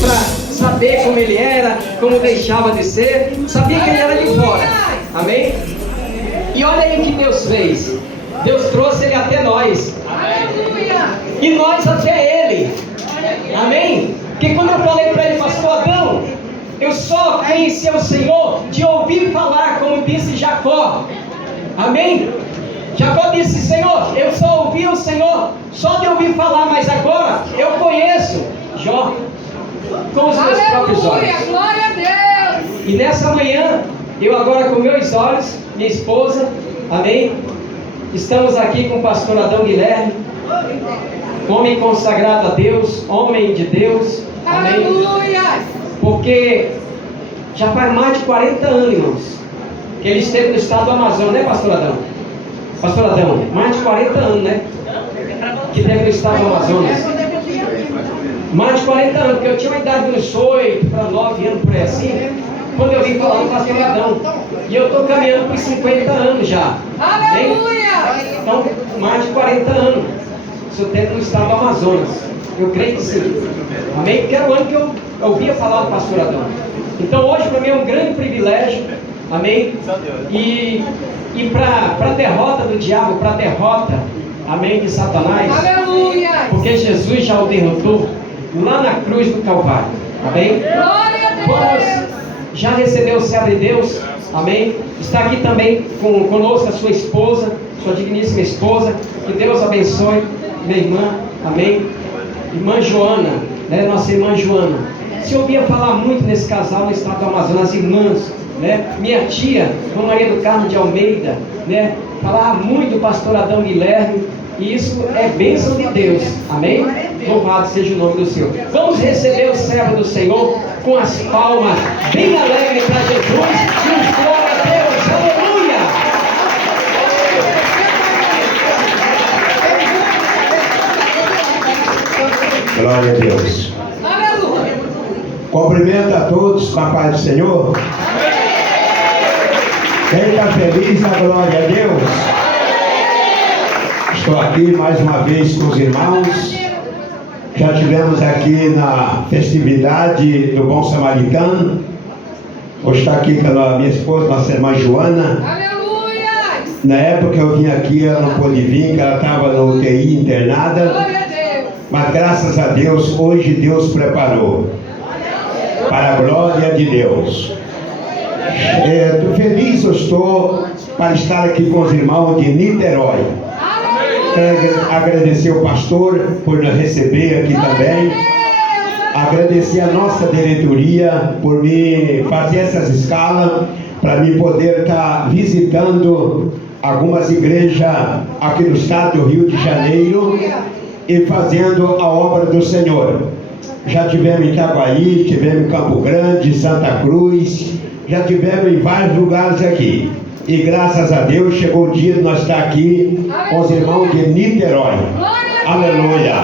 Para saber como ele era, como deixava de ser, sabia que ele era de fora. Amém? E olha aí o que Deus fez. Deus trouxe ele até nós. E nós até ele. Amém? Porque quando eu falei para ele, pastor Adão, eu só conheci o Senhor de ouvir falar, como disse Jacó. Amém? Jacó disse, Senhor, eu só ouvi o Senhor só de ouvir falar, mas agora eu conheço Jó com os meus próprios olhos. Glória a Deus! E nessa manhã, eu agora com meus olhos, minha esposa, amém? Estamos aqui com o pastor Adão Guilherme, homem consagrado a Deus, homem de Deus, amém? Aleluia! Porque já faz mais de 40 anos, irmãos, que ele esteve no estado do Amazonas, né, pastor Adão? Pastor Adão, mais de 40 anos, né? Que teve no estado do Amazonas. Mais de 40 anos, porque eu tinha uma idade de uns 8 para 9 anos, por aí assim, quando eu vim falar do pastor Adão. E eu estou caminhando por 50 anos já. Aleluia! Então, mais de 40 anos. O senhor teve no estado do Amazonas. Eu creio que sim. Amém? Porque era o ano que eu ouvia falar do pastor Adão. Então, hoje para mim é um grande privilégio. Amém? E para a derrota do diabo, para a derrota, amém, de Satanás. Aleluia! Porque Jesus já o derrotou lá na cruz do Calvário. Amém? Glória a Deus! Vamos já receber o servo de Deus. Amém? Está aqui também conosco a sua esposa, sua digníssima esposa. Que Deus abençoe, minha irmã. Amém? Irmã Joana, né? Nossa irmã Joana. Se ouvia falar muito nesse casal no estado do Amazonas, as irmãs, né? Minha tia, Dona Maria do Carmo de Almeida, né? Falava muito do pastor Adão Guilherme. E isso é bênção de Deus. Amém? Louvado seja o nome do Senhor. Vamos receber o servo do Senhor com as palmas bem alegres para Jesus. E os glória a Deus. Aleluia. Glória a Deus. Aleluia! Cumprimento a todos com a paz do Senhor. Quem está feliz, a glória a Deus. Estou aqui mais uma vez com os irmãos. Já tivemos aqui na festividade do Bom Samaritano. Hoje está aqui com a minha esposa, nossa irmã Joana. Aleluia! Na época eu vim aqui, ela não pôde vir, que ela estava na UTI internada. Glória a Deus! Mas graças a Deus, hoje Deus preparou. Para a glória de Deus. Feliz eu estou para estar aqui com os irmãos de Niterói. Agradecer o pastor por nos receber aqui também. Agradecer a nossa diretoria por me fazer essas escalas para me poder estar visitando algumas igrejas aqui no estado do Rio de Janeiro e fazendo a obra do Senhor. Já tivemos em Itaguaí, tivemos em Campo Grande, Santa Cruz, já tivemos em vários lugares aqui. E graças a Deus chegou o dia de nós estar aqui com os irmãos de Niterói. Aleluia!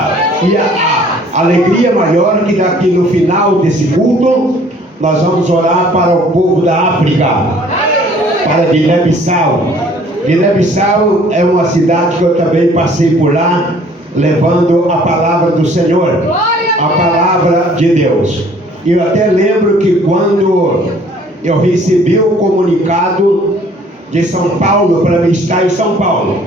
E a alegria maior que daqui no final desse culto, nós vamos orar para o povo da África, para Guiné-Bissau. Guiné-Bissau é uma cidade que eu também passei por lá, levando a palavra do Senhor, a palavra de Deus. E eu até lembro que quando eu recebi o comunicado de São Paulo para mim estar em São Paulo,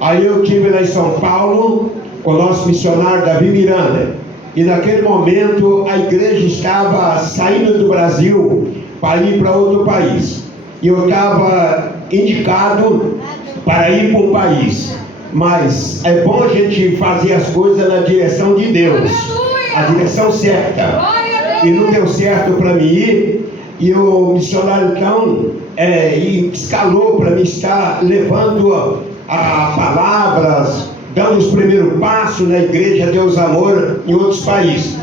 aí eu estive lá em São Paulo com o nosso missionário Davi Miranda, e naquele momento a igreja estava saindo do Brasil para ir para outro país, e eu estava indicado para ir para um país. Mas é bom a gente fazer as coisas na direção de Deus, a direção certa. E não deu certo para mim ir, e o missionário então escalou para mim estar levando a palavras, dando os primeiros passos na igreja Deus Amor em outros países.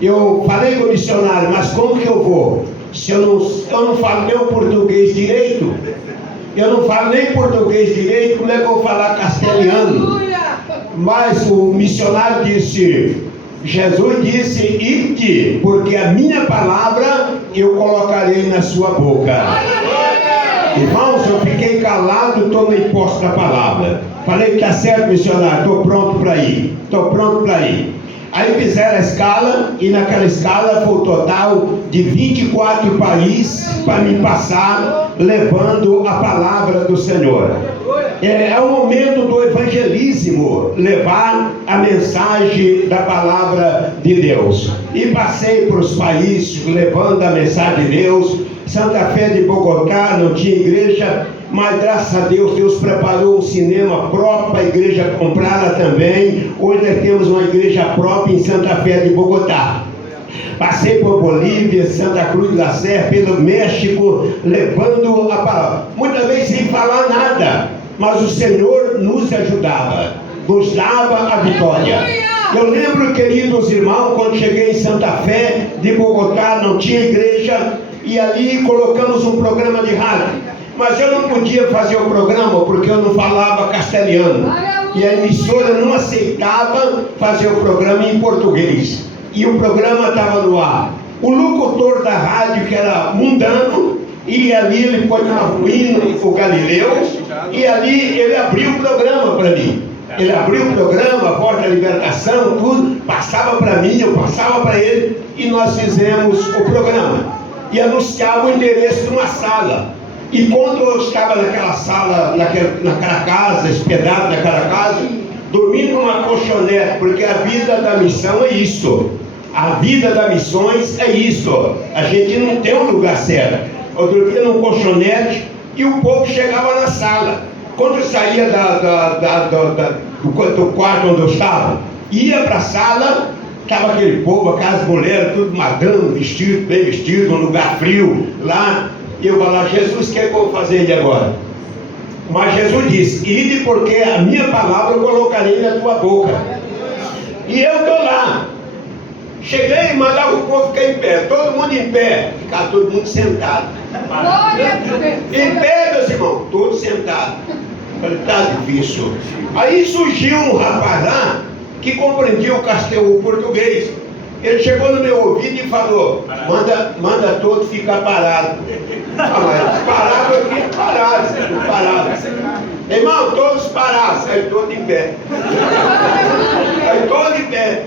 Eu falei com o missionário, mas como que eu vou? Se eu não falo nem o português direito, eu não falo nem português direito, como é que eu vou falar castelhano? Mas o missionário disse, Jesus disse, ide, porque a minha palavra eu colocarei na sua boca. Irmãos, eu fiquei calado, tomei posse da palavra. Falei, tá certo, missionário, estou pronto para ir. Estou pronto para ir. Aí fizeram a escala, e naquela escala foi o total de 24 países para me passar, levando a palavra do Senhor. É o momento do evangelismo, levar a mensagem da palavra de Deus. E passei para os países, levando a mensagem de Deus. Santa Fé de Bogotá não tinha igreja, mas graças a Deus, Deus preparou um cinema próprio para a igreja comprá-la também. Hoje nós temos uma igreja própria em Santa Fé de Bogotá. Passei por Bolívia, Santa Cruz de la Serra, pelo México, levando a palavra. Muitas vezes sem falar nada, mas o Senhor nos ajudava, nos dava a vitória. Eu lembro, queridos irmãos, quando cheguei em Santa Fé de Bogotá, não tinha igreja, e ali colocamos um programa de rádio. Mas eu não podia fazer o programa porque eu não falava castelhano. E a emissora não aceitava fazer o programa em português. E o programa estava no ar. O locutor da rádio, que era mundano, e ali ele pôs um hino, o Galileu, e ali ele abriu o programa para mim. Ele abriu o programa, a Voz da Libertação, tudo, passava para mim, eu passava para ele, e nós fizemos o programa. E anunciava o endereço de uma sala. E quando eu estava naquela sala, naquela casa, hospedado naquela casa, dormindo numa colchonete, porque a vida da missão é isso. A vida das missões é isso. A gente não tem um lugar certo. Eu dormia num colchonete e o povo chegava na sala. Quando eu saía do quarto onde eu estava, ia para a sala, estava aquele povo, aquelas mulheres, tudo madame, vestido, bem vestido, num lugar frio, lá. E eu falava, Jesus, o que é que eu vou fazer ele agora? Mas Jesus disse, ide porque a minha palavra eu colocarei na tua boca. E eu estou lá. Cheguei e mandava o povo ficar em pé, todo mundo em pé, ficar todo mundo sentado. Em pé, meus irmãos, todos sentados. Falei, tá difícil. Aí surgiu um rapaz lá que compreendia o português. Ele chegou no meu ouvido e falou, manda todos ficar parados. Parado aqui, parados. Irmão, todos parados, aí todos em pé. Aí todos em pé.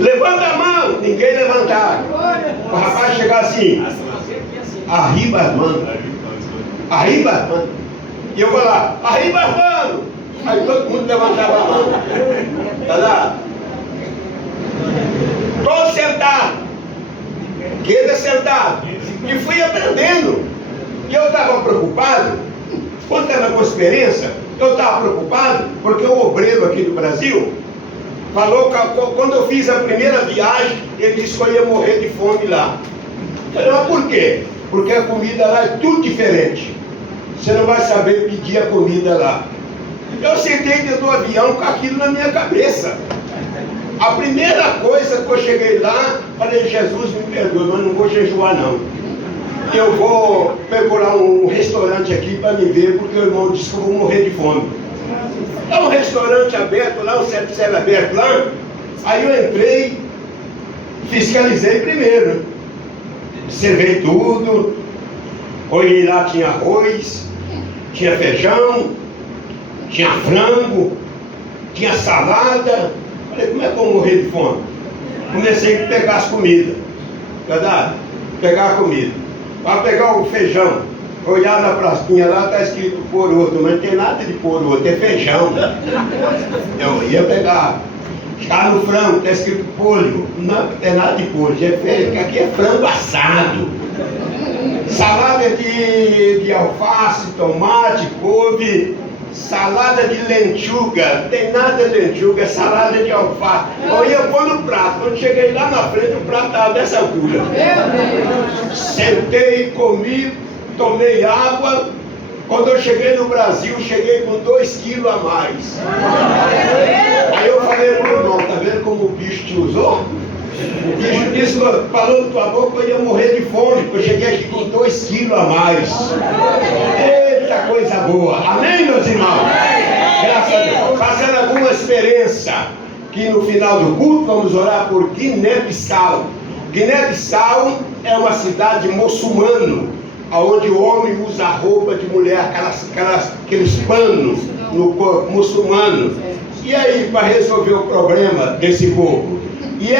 Levanta a mão, ninguém levantava. O rapaz chegava assim, arriba as mãos. E eu falava, arriba as mãos. Aí todo mundo levantava a mão. Tá lá? Todos sentados. Queda sentado. E fui aprendendo. E eu estava preocupado. Quando estava com experiência, eu estava preocupado porque o obreiro aqui do Brasil falou que quando eu fiz a primeira viagem, ele disse que eu ia morrer de fome lá. Eu falei, mas por quê? Porque a comida lá é tudo diferente. Você não vai saber pedir a comida lá. Eu sentei dentro do avião com aquilo na minha cabeça. A primeira coisa que eu cheguei lá, falei, Jesus me perdoe, mas não vou jejuar não. Eu vou procurar um restaurante aqui para me ver, porque o irmão disse que eu vou morrer de fome. É um restaurante aberto lá, um self-service aberto lá. Aí eu entrei, fiscalizei primeiro. Servei tudo. Olhei lá, tinha arroz, tinha feijão, tinha frango, tinha salada. Falei, como é que eu vou morrer de fome? Comecei a pegar as comidas. Verdade? Pegar a comida. Para pegar o feijão. Olhar na pracinha lá, está escrito poroto, mas não tem nada de poroto, é feijão. Eu ia pegar. Está no frango, está escrito polho. Não tem nada de polho, aqui é frango assado. Salada de alface, tomate, couve. Salada de lechuga, tem nada de lechuga, é salada de alface. Eu ia pôr no prato, quando cheguei lá na frente, o prato estava dessa altura. Sentei, comi, tomei água. Quando eu cheguei no Brasil, cheguei com 2 quilos a mais. Aí eu falei pro irmão, tá vendo como o bicho te usou? O bicho disse, falou na tua boca, eu ia morrer de fome, porque eu cheguei aqui com 2 quilos a mais. Eita coisa boa, amém, meus irmãos? Graças a Deus. Fazendo alguma experiência, que no final do culto vamos orar por Guiné-Bissau. Guiné-Bissau é uma cidade muçulmana, onde o homem usa a roupa de mulher, aqueles panos no corpo muçulmano. E aí, para resolver o problema desse povo? E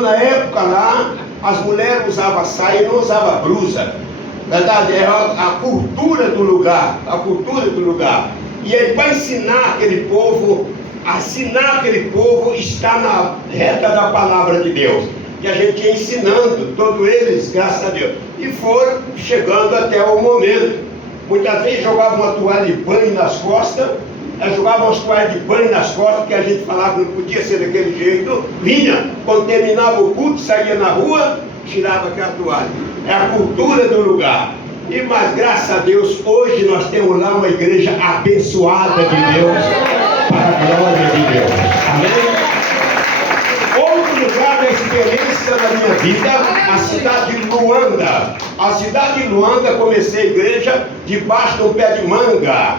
na época lá, as mulheres usavam saia e não usavam blusa. Verdade? Era a cultura do lugar. A cultura do lugar. E aí, para ensinar aquele povo, está na reta da palavra de Deus. E a gente ia ensinando, todos eles, graças a Deus. E foram chegando até o momento. Muitas vezes jogavam uma toalha de banho nas costas, jogavam umas toalhas de banho nas costas, que a gente falava que não podia ser daquele jeito. Vinha, quando terminava o culto, saía na rua, tirava aquela toalha. É a cultura do lugar. Mas graças a Deus, hoje nós temos lá uma igreja abençoada de Deus, para a glória de Deus. Amém? Outro lugar da experiência da minha vida, a cidade de Luanda. A cidade de Luanda, comecei a igreja debaixo de um pé de manga.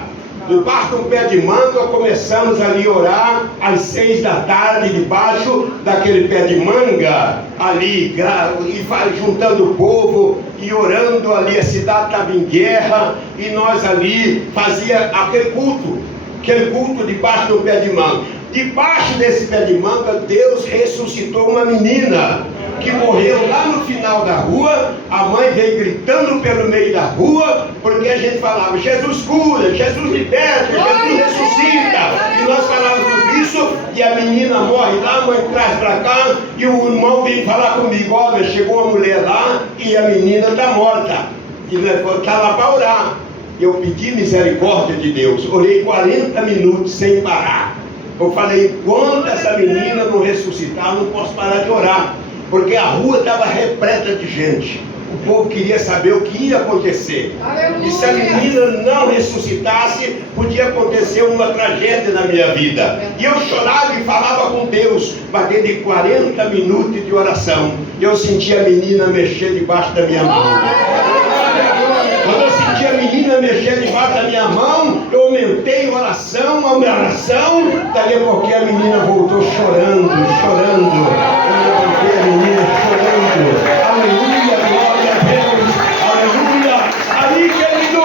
Debaixo de um pé de manga, começamos ali a orar às 6 da tarde, debaixo daquele pé de manga, ali, e juntando o povo e orando ali. A cidade estava em guerra e nós ali fazia aquele culto debaixo do pé de manga. Debaixo desse pé de manga, Deus ressuscitou uma menina que morreu lá no final da rua. A mãe veio gritando pelo meio da rua, porque a gente falava: Jesus cura, Jesus liberta, Jesus ressuscita. E nós falávamos isso, e a menina morre lá, a mãe traz para cá, e o irmão vem falar comigo: olha, chegou uma mulher lá e a menina está morta, e está lá para orar. Eu pedi misericórdia de Deus, orei 40 minutos sem parar. Eu falei: quando essa menina não ressuscitar, eu não posso parar de orar, porque a rua estava repleta de gente. O povo queria saber o que ia acontecer. Aleluia. E se a menina não ressuscitasse, podia acontecer uma tragédia na minha vida. E eu chorava e falava com Deus, mas dentro de 40 minutos de oração, eu senti a menina mexer debaixo da minha mão. Quando eu senti a menina mexer debaixo da minha mão, eu aumentei a oração, daí a pouco a menina voltou chorando. Eu levantei a menina chorando. Aleluia, glória a Deus, aleluia. Ali, querido,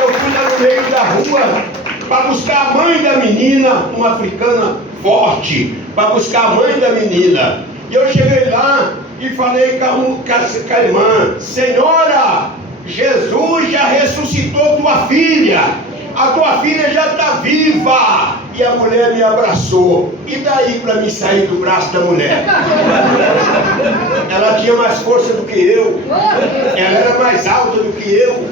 eu fui lá no meio da rua para buscar a mãe da menina, uma africana forte, para buscar a mãe da menina. E eu cheguei lá e falei com a irmã: Senhora, Jesus já ressuscitou tua filha, a tua filha já está viva. E a mulher me abraçou. E daí para mim sair do braço da mulher? Ela tinha mais força do que eu, ela era mais alta do que eu.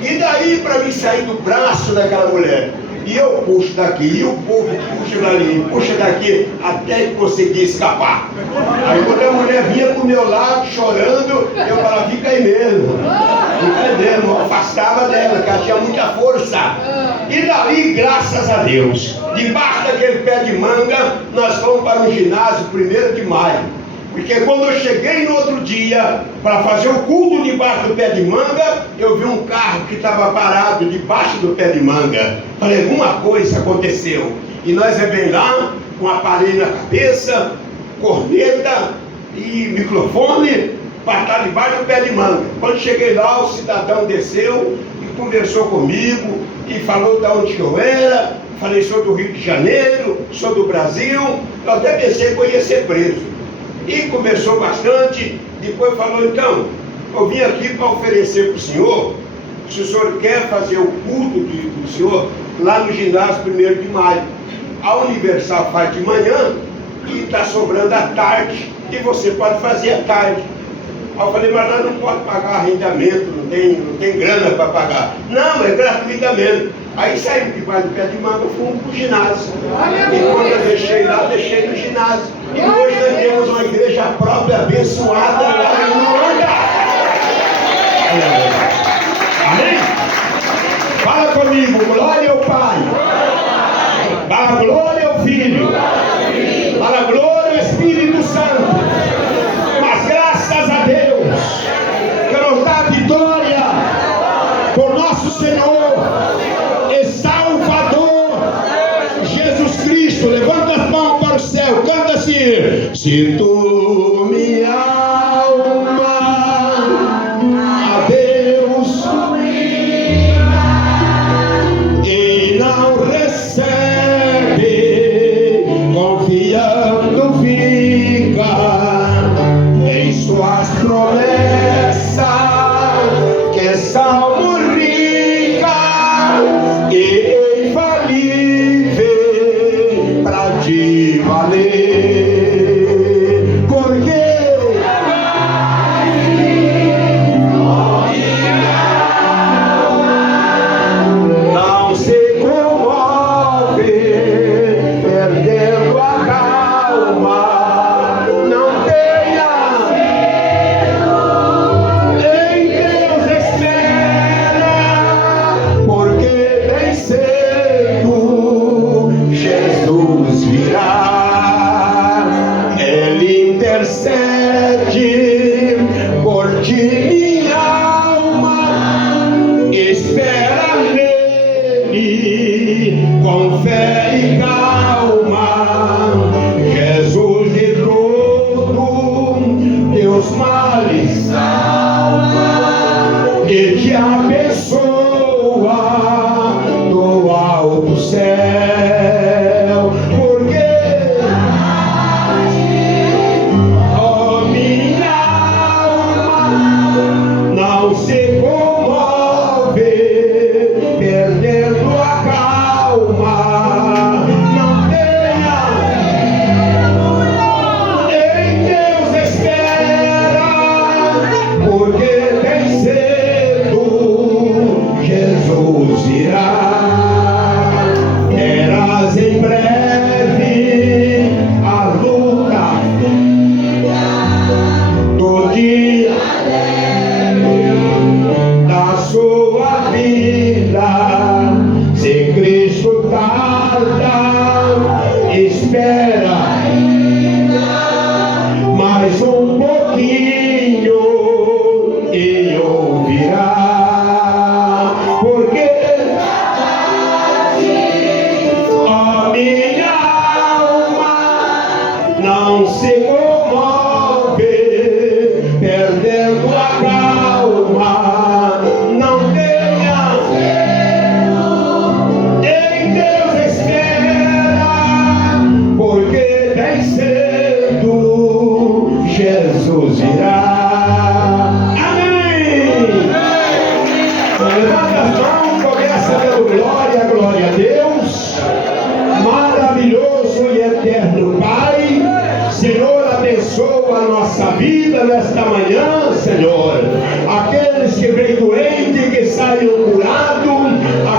E daí para mim sair do braço daquela mulher? E eu puxo daqui, e o povo puxa dali, puxa daqui, até conseguir escapar. Aí quando a mulher vinha pro meu lado chorando, eu falava: fica aí mesmo, eu afastava dela, que ela tinha muita força. E dali, graças a Deus, debaixo daquele pé de manga, nós fomos para o ginásio 1º de maio. Porque quando eu cheguei no outro dia para fazer o culto debaixo do pé de manga, eu vi um carro que estava parado debaixo do pé de manga. Falei: alguma coisa aconteceu. E nós vem lá com um aparelho na cabeça, corneta e microfone para estar debaixo do pé de manga. Quando cheguei lá, o cidadão desceu e conversou comigo e falou de onde eu era. Falei: sou do Rio de Janeiro, sou do Brasil. Eu até pensei que eu ia ser preso. E conversou bastante. Depois falou: então, eu vim aqui para oferecer para o senhor, se o senhor quer fazer o culto do senhor lá no ginásio 1º de maio. A Universal faz de manhã e está sobrando à tarde, e você pode fazer à tarde. Aí eu falei: mas nós não podemos pagar arrendamento, não tem grana para pagar. Não, é gratuitamente. Aí saímos debaixo do pé de manga, fomos para o ginásio. E quando eu deixei lá, eu deixei no ginásio. E hoje nós temos uma igreja própria, abençoada lá em Luanda. Amém? Fala comigo: glória ao Pai, fala glória ao Filho, fala glória ao Espírito Santo. Mas graças a Deus, quero dar vitória por nosso Senhor e Salvador Jesus Cristo. Levanta as mãos para o céu, canta assim: se tu me alma a Deus de valer, porque não se comove, perdendo a calma. Não tenha em Deus espera, porque bem cedo Jesus virá. Ele intercede por ti, minha alma. Espera nele com fé e calma. Jesus de todo teus males salva e te abençoa do alto céu. Porque oh, minha alma não se comove, perdendo a calma. Não tenha em Deus espera, porque bem cedo Jesus irá. Terás em breve a luta do dia da sua vida. Se Cristo tarda, espera mais um pouquinho e ouvirá. Porque ó, minha alma não se comove, perdendo a calma. Não tenha em Deus espera, porque bem cedo Jesus irá. Amém! Levanta as mãos, começa dando glória, glória a Deus. Maravilhoso e eterno Pai, Senhor, abençoa a nossa vida nesta manhã, Senhor. Aqueles que vêm doentes, que saiam curados.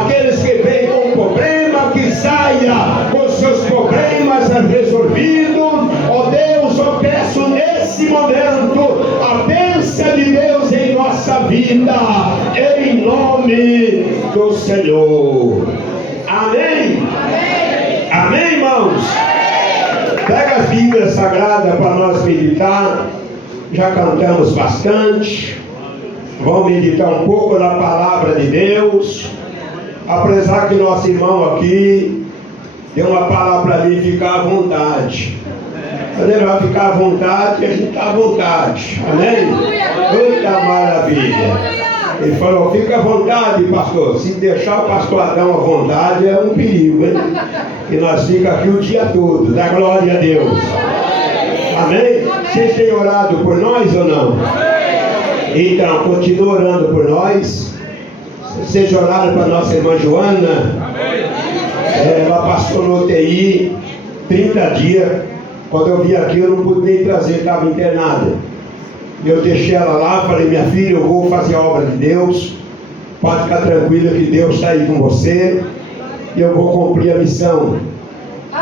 Aqueles que vêm com problema, que saia com seus problemas resolvidos. Ó Deus, eu peço nesse momento a bênção de Deus em nossa vida, em nome do Senhor. Amém? Amém, irmãos? Pega as Bíblias Sagradas para nós meditar. Já cantamos bastante. Vamos meditar um pouco na palavra de Deus. Apesar que nosso irmão aqui deu uma palavra para mim ficar à vontade. Quando ele vai ficar à vontade, a gente está à vontade. Amém? Muita maravilha. Ele falou, fica à vontade, pastor. Se deixar o pastor Adão à vontade é um perigo, hein? E nós ficamos aqui o dia todo. Dá glória a Deus. Amém? Vocês têm orado por nós ou não? Então, continue orando por nós. Vocês oraram para nossa irmã Joana? Ela passou no UTI 30 dias. Quando eu vim aqui, eu não pude nem trazer, estava internada. Eu deixei ela lá, falei, minha filha, eu vou fazer a obra de Deus. Pode ficar tranquila que Deus está aí com você. E eu vou cumprir a missão.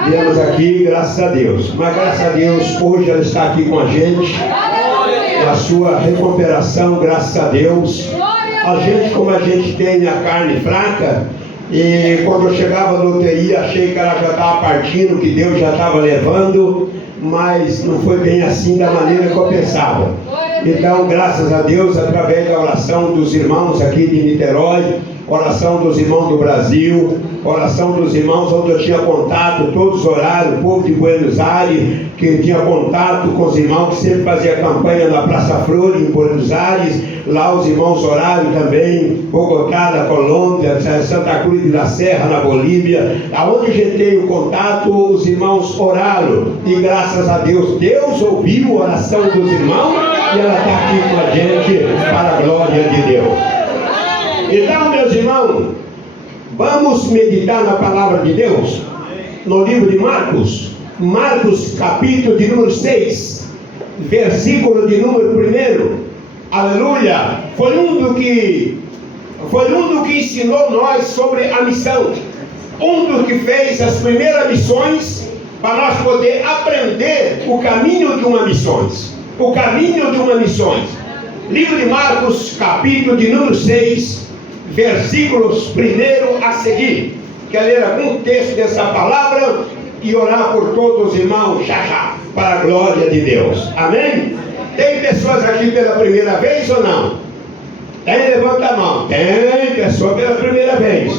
Viemos aqui, graças a Deus. Mas graças a Deus, hoje ela está aqui com a gente. A sua recuperação, graças a Deus. A gente, como a gente tem a carne fraca, e quando eu chegava no UTI, achei que ela já estava partindo, que Deus já estava levando, mas não foi bem assim da maneira que eu pensava. Então, graças a Deus, através da oração dos irmãos aqui de Niterói, oração dos irmãos do Brasil, oração dos irmãos onde eu tinha contato, todos oraram, o povo de Buenos Aires, que tinha contato com os irmãos que sempre fazia campanha na Praça Flor, em Buenos Aires, lá os irmãos oraram também, Bogotá, na Colômbia, Santa Cruz de la Serra, na Bolívia, aonde a gente tem o contato, os irmãos oraram, e graças a Deus, Deus ouviu a oração dos irmãos, e ela está aqui com a gente, para a glória de Deus. Então, meus irmãos, vamos meditar na palavra de Deus, no livro de Marcos, Marcos capítulo de número 6, versículo de número 1. Aleluia! Foi um do que ensinou nós sobre a missão. Um dos que fez as primeiras missões para nós poder aprender o caminho de uma missões. O caminho de uma missões. Livro de Marcos, capítulo de número 6, versículos 1 a seguir. Quer ler algum texto dessa palavra e orar por todos os irmãos, já, para a glória de Deus. Amém? Tem pessoas aqui pela primeira vez ou não? Tem, levanta a mão. Tem pessoa pela primeira vez.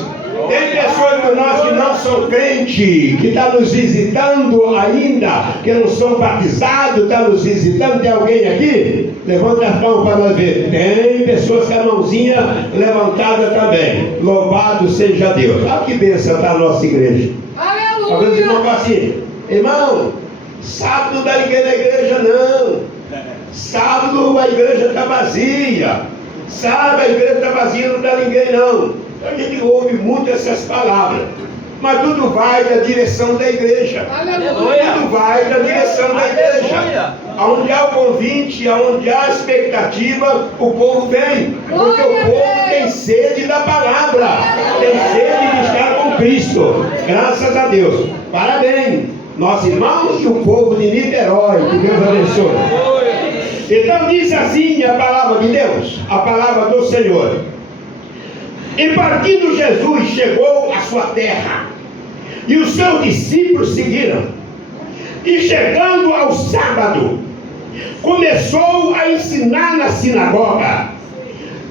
Tem pessoas de nós que não são crentes, que estão nos visitando ainda, que não são batizados, estão nos visitando. Tem alguém aqui? Levanta as mãos para nós ver. Tem pessoas com a mãozinha levantada também. Louvado seja Deus. Olha que bênção está a nossa igreja. Aleluia. Alguns irmãos falam assim: irmão, sábado não dá ninguém na igreja não. Sábado a igreja está vazia. Sábado a igreja está vazia, não dá ninguém não. A gente ouve muito essas palavras. Mas tudo vai da direção da igreja. Aleluia. Tudo vai da direção da igreja. Onde há o convite, onde há a expectativa, o povo vem. Porque o povo tem sede da palavra. Tem sede de estar com Cristo. Graças a Deus. Parabéns, nossos irmãos e o povo de Niterói. Que Deus abençoe. Então diz assim a palavra de Deus, a palavra do Senhor. E partindo Jesus chegou à sua terra, e os seus discípulos seguiram. E chegando ao sábado, começou a ensinar na sinagoga,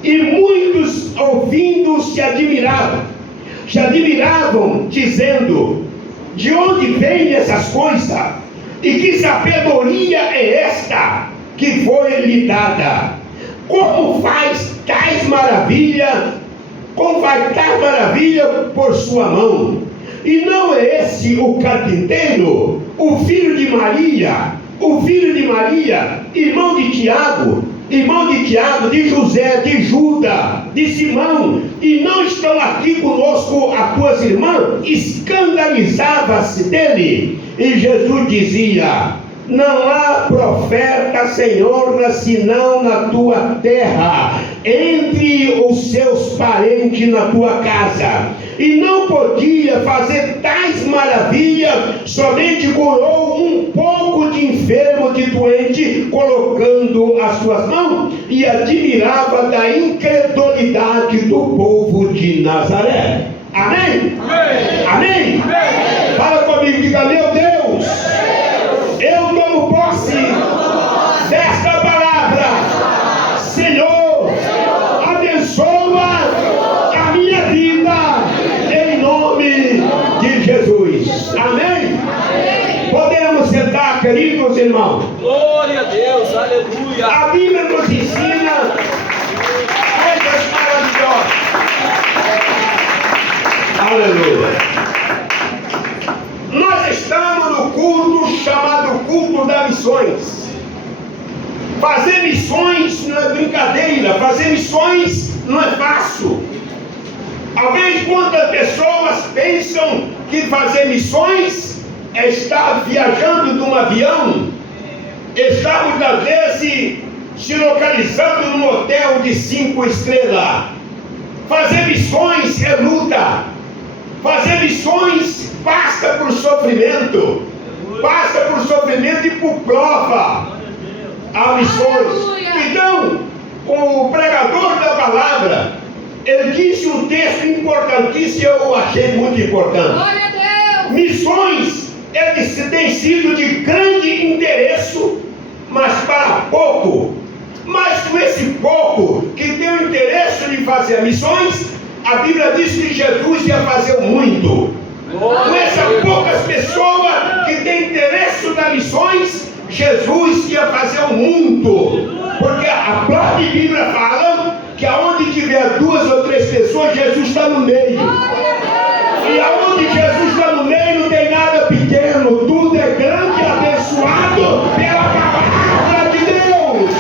e muitos ouvindo se admiravam, dizendo: de onde vêm essas coisas? E que sabedoria é esta que foi lhe dada? Como faz tais maravilhas? Como faz tais maravilhas por sua mão? E não é esse o carpinteiro, o filho de Maria, irmão de Tiago, de José, de Judas, de Simão? E não estão aqui conosco as tuas irmãs? Escandalizava-se dele. E Jesus dizia: não há profeta, Senhor, senão na tua terra, entre os seus parentes na tua casa. E não podia fazer tais maravilhas, somente curou um pouco de enfermo, de doente, colocando as suas mãos, e admirava da incredulidade do povo de Nazaré. Amém? Amém? Amém? Amém. Fala comigo, diga: meu Deus, eu tomo posse desta palavra. Senhor, abençoa a minha vida em nome de Jesus. Amém? Podemos sentar, queridos irmãos. Glória a Deus, aleluia. A Bíblia nos ensina coisas maravilhosas. Aleluia. Nós estamos no culto chamado culto das missões. Fazer missões não é brincadeira. Fazer missões não é fácil. Às vezes, quantas pessoas pensam que fazer missões é estar viajando num avião, estar muitas vezes se localizando num hotel de 5 estrelas. Fazer missões é luta. Fazer missões passa por sofrimento. Passa por sofrimento e por prova. Há missões. Então, o pregador da palavra, ele disse um texto importantíssimo, eu achei muito importante. Glória a Deus. Missões, eles têm sido de grande interesse, mas para pouco. Mas com esse pouco que tem o interesse de fazer missões, a Bíblia diz que Jesus ia fazer muito. Com essas poucas pessoas que têm interesse nas missões, Jesus ia fazer muito. Porque a própria Bíblia fala que aonde tiver 2 ou 3 pessoas, Jesus está no meio. E aonde Jesus está no meio não tem nada pequeno, tudo é grande e abençoado pela palavra de Deus.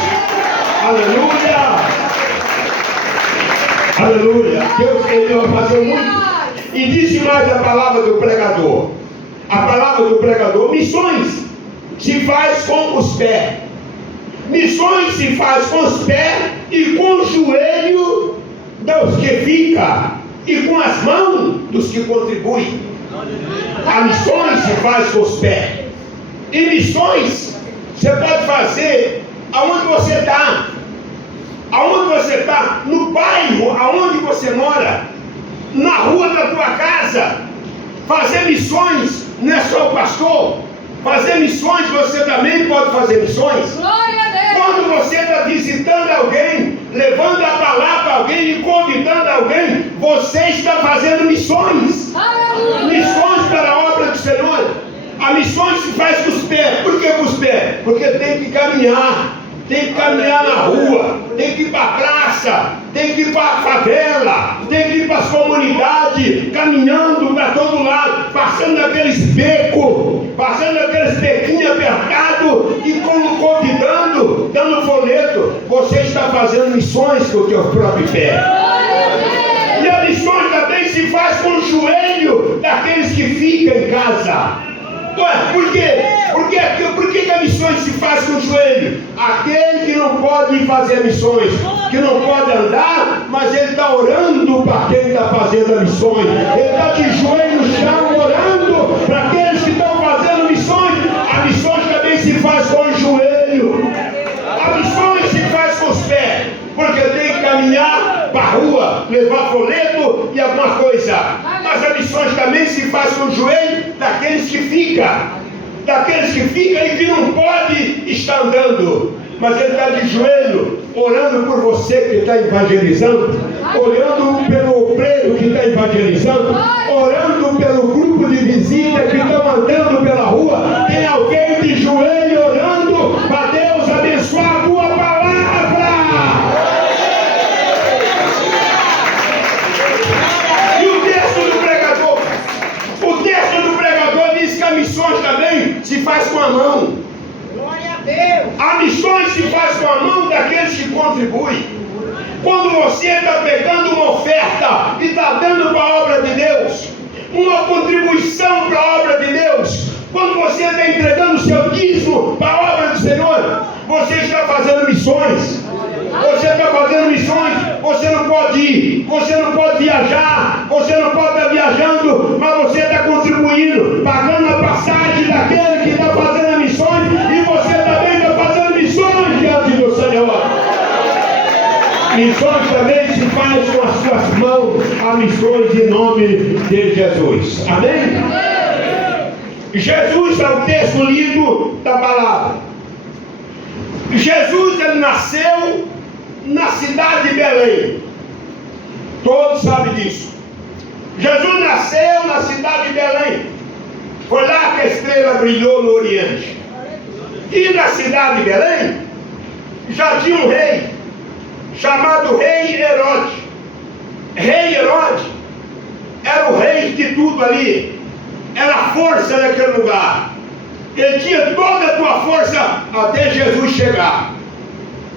Aleluia! Aleluia! Deus queria fazer muito. E disse mais a palavra do pregador. A palavra palavra do pregador. Missões se faz com os pés. Missões se faz com os pés e com o joelho dos que fica e com as mãos dos que contribuem. A missões se faz com os pés. E missões você pode fazer aonde você está. Aonde você está, no bairro aonde você mora, na rua da tua casa. Fazer missões não é só o pastor. Fazer missões, você também pode fazer missões. Glória a Deus. Quando você está visitando alguém, levando a palavra para alguém e convidando alguém, você está fazendo missões. Aleluia. Missões para a obra do Senhor. A missões se faz com os pés. Por que com os pés? Porque tem que caminhar. Tem que caminhar na rua, tem que ir para a praça, tem que ir para a favela, tem que ir para as comunidades, caminhando para todo lado, passando aqueles becos, passando aqueles bequinhos apertados e convidando, dando folheto. Você está fazendo missões com o teu próprio pé. E a missões também se faz com o joelho daqueles que ficam em casa. Ué, por quê? Por que a missões se faz com o joelho? Aquele que não pode fazer missões, que não pode andar, mas ele está orando para quem está fazendo as missões. Ele está de joelho no chão orando para aqueles que estão fazendo missões. A missões também se faz com o joelho. A missões se faz com os pés, porque tem que caminhar para a rua, levar folheto e alguma coisa. Mas a missões também se faz com o joelho daqueles que ficam. Daqueles que ficam e que não pode estar andando, mas ele está de joelho, orando por você que está evangelizando, orando pelo obreiro que está evangelizando, orando pelo grupo de visita que estão andando pela rua. Tem alguém de joelho orando para Deus abençoar a tua palavra. E o texto do pregador diz que a missões também se faz com a mão. Glória a Deus. A missões se faz com a mão daqueles que contribuem. Quando você está pegando uma oferta e está dando para a obra de Deus, uma contribuição para a obra de Deus, quando você está entregando o seu dízimo para a obra do Senhor, você está fazendo missões. Você está fazendo missões, você não pode ir, você não pode viajar, você não pode estar viajando, mas você está contribuindo, pagando a passagem daquele que está fazendo as missões, e você também está fazendo missões diante do Senhor. Missões também se faz com as suas mãos, a missões em nome de Jesus. Amém? Jesus é o texto lido da palavra. Jesus, ele nasceu na cidade de Belém. Todos sabem disso. Jesus nasceu na cidade de Belém. Foi lá que a estrela brilhou no Oriente. E na cidade de Belém já tinha um rei chamado Rei Herodes. Rei Herodes era o rei de tudo ali. Era a força daquele lugar. Ele tinha toda a tua força até Jesus chegar.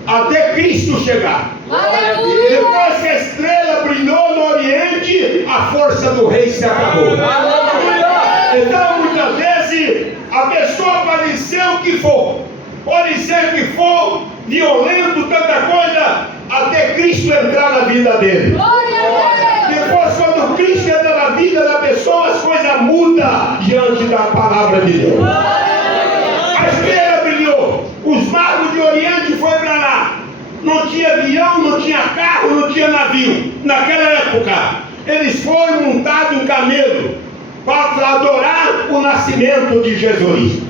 Até Cristo chegar. Aleluia. Depois que a estrela brilhou no Oriente, a força do rei se acabou. Então, muitas vezes, a pessoa pode ser o que for. Pode ser o que for, violento, tanta coisa, até Cristo entrar na vida dele. Glória a Deus. Depois, quando Cristo entra na vida da pessoa, as coisas mudam diante da palavra de Deus. A estrela brilhou. Os magos de Oriente foram para lá. Não tinha avião, não tinha carro, não tinha navio. Naquela época, eles foram montados em camelo para adorar o nascimento de Jesus.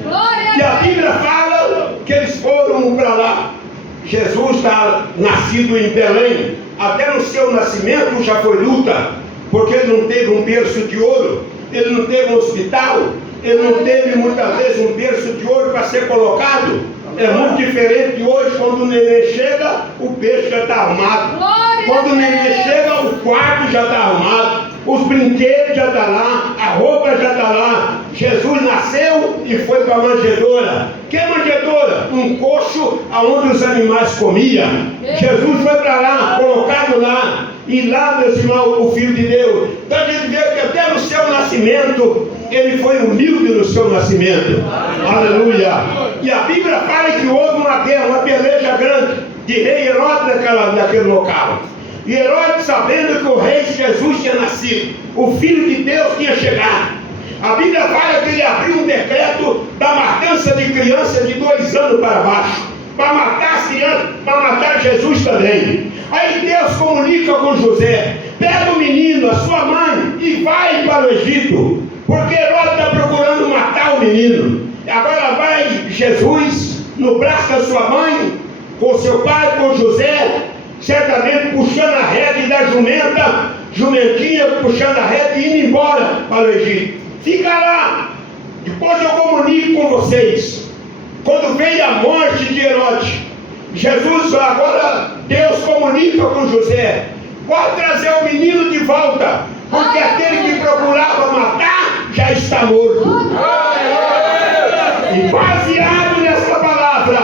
E a Bíblia fala que eles foram para lá. Jesus está nascido em Belém. Até no seu nascimento já foi luta, porque ele não teve um berço de ouro, ele não teve um hospital, ele não teve muitas vezes um berço de ouro para ser colocado. É muito diferente de hoje, quando o neném chega, o berço já está arrumado. Quando o neném chega, o quarto já está arrumado, os brinquedos já estão lá, a roupa já está lá. Jesus nasceu e foi para a manjedoura. Que manjedoura? Um coxo onde os animais comiam. Jesus foi para lá, colocado lá. E lá, meus irmãos, o Filho de Deus. Então a gente vê que até no seu nascimento, ele foi humilde no seu nascimento. Aleluia. E a Bíblia fala que houve uma guerra, uma peleja grande de rei Herodes naquele local. E Herodes, sabendo que o rei Jesus tinha nascido, o Filho de Deus tinha chegado, a Bíblia fala que ele abriu um decreto da matança de crianças de 2 anos para baixo, para matar as crianças, para matar Jesus também. Aí Deus comunica com José: pega o menino, a sua mãe, e vai para o Egito, porque Herodes está procurando matar o menino. Agora vai Jesus no braço da sua mãe, com seu pai, com José, certamente puxando a rédea da jumenta, jumentinha puxando a rédea e indo embora para o Egito. Fica lá, depois eu comunico com vocês. Quando veio a morte de Herodes, Jesus, agora Deus comunica com José: pode trazer o menino de volta, porque aquele que procurava matar já está morto. E baseado nessa palavra,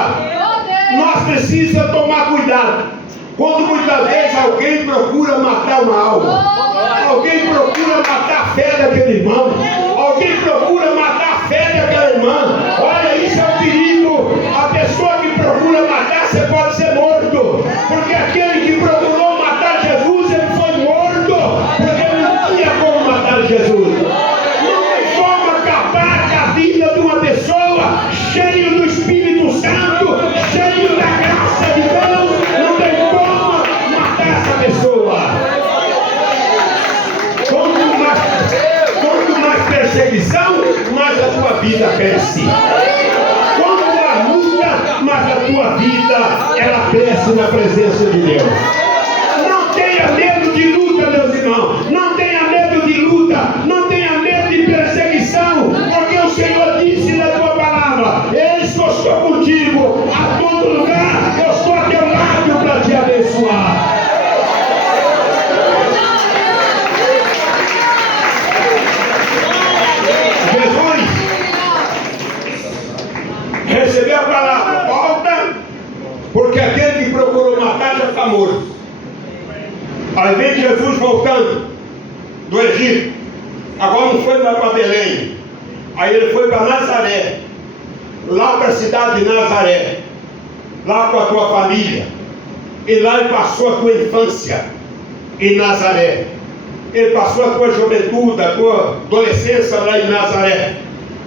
nós precisamos tomar cuidado. Quando muitas vezes alguém procura matar uma alma, alguém procura matar a fé daquele irmão, alguém procura matar a fé daquela irmã, olha, isso é um perigo. A pessoa que procura matar, você pode ser morto, porque aquele que procurou matar Jesus, ele foi morto, porque ele não tinha como matar Jesus. Não tem como acabar com a vida de uma pessoa cheia do Espírito Santo, cheio da graça de Deus. Não tem como matar essa pessoa. Quanto mais perseguição, mais a tua vida cresce. Quanto a luta, mais a tua vida ela cresce na presença de Deus. Não tenha medo de luta, meus irmãos. Não tenha medo de luta. Não tenha medo de perseguição, porque o Senhor disse na tua palavra: eis que eu estou contigo a todo lugar. Eu estou a teu lado para te abençoar. Recebeu a palavra: volta, porque aquele que procurou matar já está morto. Aí vem Jesus voltando do Egito. Agora não foi para Belém, aí ele foi para Nazaré, lá para a cidade de Nazaré, lá com a tua família. E lá ele passou a tua infância em Nazaré. Ele passou a tua juventude, a tua adolescência lá em Nazaré.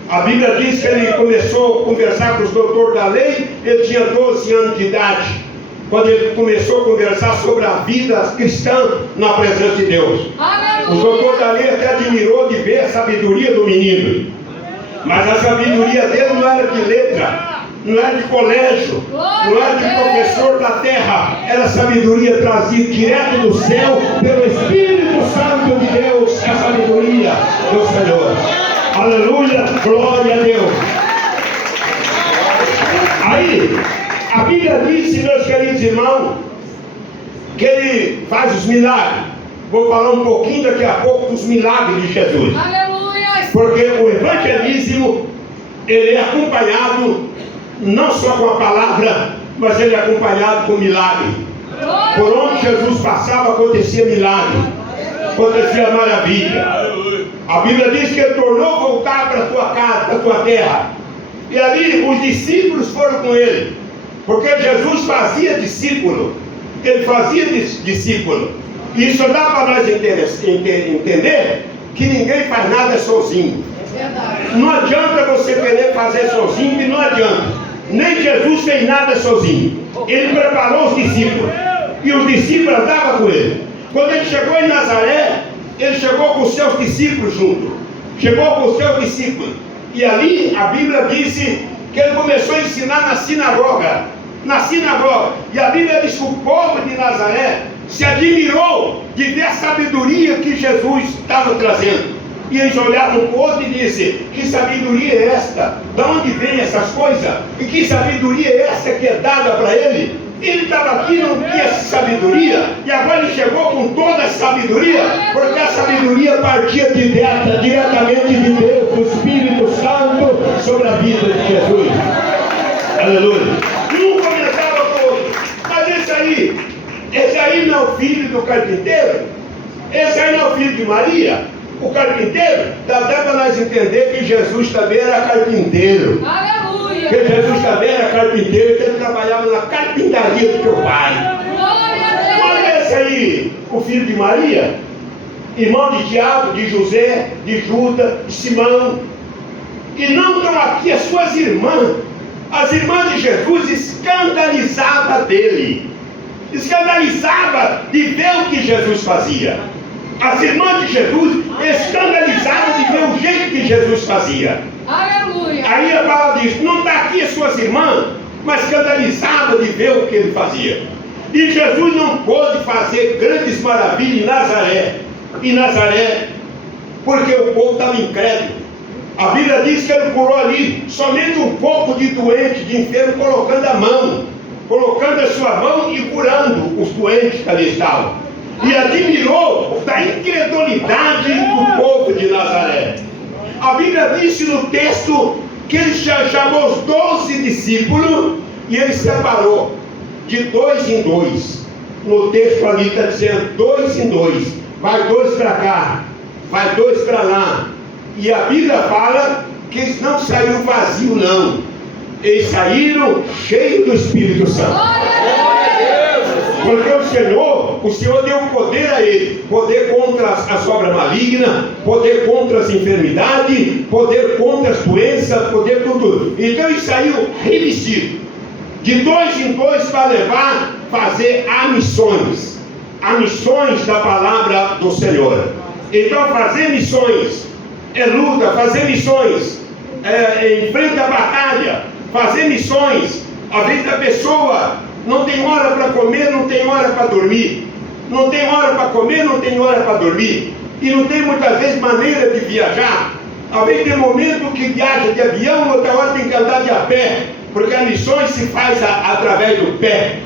A Bíblia diz que ele começou a conversar com os doutores da lei, ele tinha 12 anos de idade, quando ele começou a conversar sobre a vida cristã na presença de Deus. Aleluia. Os doutores da lei até admirou de ver a sabedoria do menino, mas a sabedoria dele não era de letra, não era de colégio, não era de professor da terra, era sabedoria trazida direto do céu pelo Espírito Santo de Deus, a sabedoria do Senhor. Aleluia, glória a Deus. Aí, a Bíblia diz, meus queridos irmãos, que ele faz os milagres. Vou falar um pouquinho daqui a pouco dos milagres de Jesus. Aleluia. Porque o evangelismo, ele é acompanhado não só com a palavra, mas ele é acompanhado com milagre. Por onde Jesus passava, acontecia milagre, acontecia maravilha. A Bíblia diz que ele tornou voltar para a tua casa, para a tua terra. E ali os discípulos foram com ele, porque Jesus fazia discípulo. Ele fazia discípulo. E isso dá para nós entender que ninguém faz nada sozinho. Não adianta você querer fazer sozinho, que não adianta. Nem Jesus fez nada sozinho. Ele preparou os discípulos, e os discípulos andavam com ele. Quando ele chegou em Nazaré, ele chegou com os seus discípulos junto. Chegou com os seus discípulos. E ali a Bíblia disse que ele começou a ensinar na sinagoga. Na sinagoga. E a Bíblia diz que o povo de Nazaré se admirou de ver a sabedoria que Jesus estava trazendo. E eles olharam para o outro e disseram: que sabedoria é esta? De onde vem essas coisas? E que sabedoria é essa que é dada para ele? Ele estava aqui, não tinha sabedoria, e agora ele chegou com toda a sabedoria, porque a sabedoria partia diretamente de Deus, do Espírito Santo, sobre a vida de Jesus. Aleluia. E um comentava com o outro: mas esse aí não é o filho do carpinteiro? Esse aí não é o filho de Maria? o carpinteiro, dá até para nós entender que Jesus também era carpinteiro. Aleluia. Que Jesus também era carpinteiro, que ele trabalhava na carpintaria do teu pai. Olha esse aí, o filho de Maria, irmão de Tiago, de José, de Judas, de Simão. E não estão aqui as suas irmãs. As irmãs de Jesus escandalizavam dele. Escandalizava de ver o que Jesus fazia. As irmãs de Jesus escandalizavam de ver o jeito que Jesus fazia. Aleluia. Aí a palavra diz, não está aqui as suas irmãs, mas escandalizava de ver o que ele fazia. E Jesus não pôde fazer grandes maravilhas em Nazaré, porque o povo estava incrédulo. A Bíblia diz que ele curou ali somente um pouco de doente, de enfermo, colocando a sua mão e curando os doentes que ali estavam. E admirou da incredulidade do povo de Nazaré. A Bíblia disse no texto que ele chamou os 12 discípulos e ele separou de 2 em 2. No texto ali está dizendo 2 em 2. Vai 2 para cá, vai 2 para lá. E a Bíblia fala que eles não saíram vazios, não. Eles saíram cheios do Espírito Santo. Porque o Senhor deu poder a ele, poder contra as obras malignas, poder contra as enfermidades, poder contra as doenças, poder tudo. Então ele saiu revestido, de 2 em 2 para fazer missões da palavra do Senhor. Então fazer missões é luta, fazer missões enfrenta a batalha, fazer missões. Às vezes a pessoa não tem hora para comer, não tem hora para dormir. Não tem hora para comer, não tem hora para dormir. E não tem muitas vezes maneira de viajar. Às vezes tem momento que viaja de avião, outra hora tem que andar de a pé. Porque as missões se faz através do pé,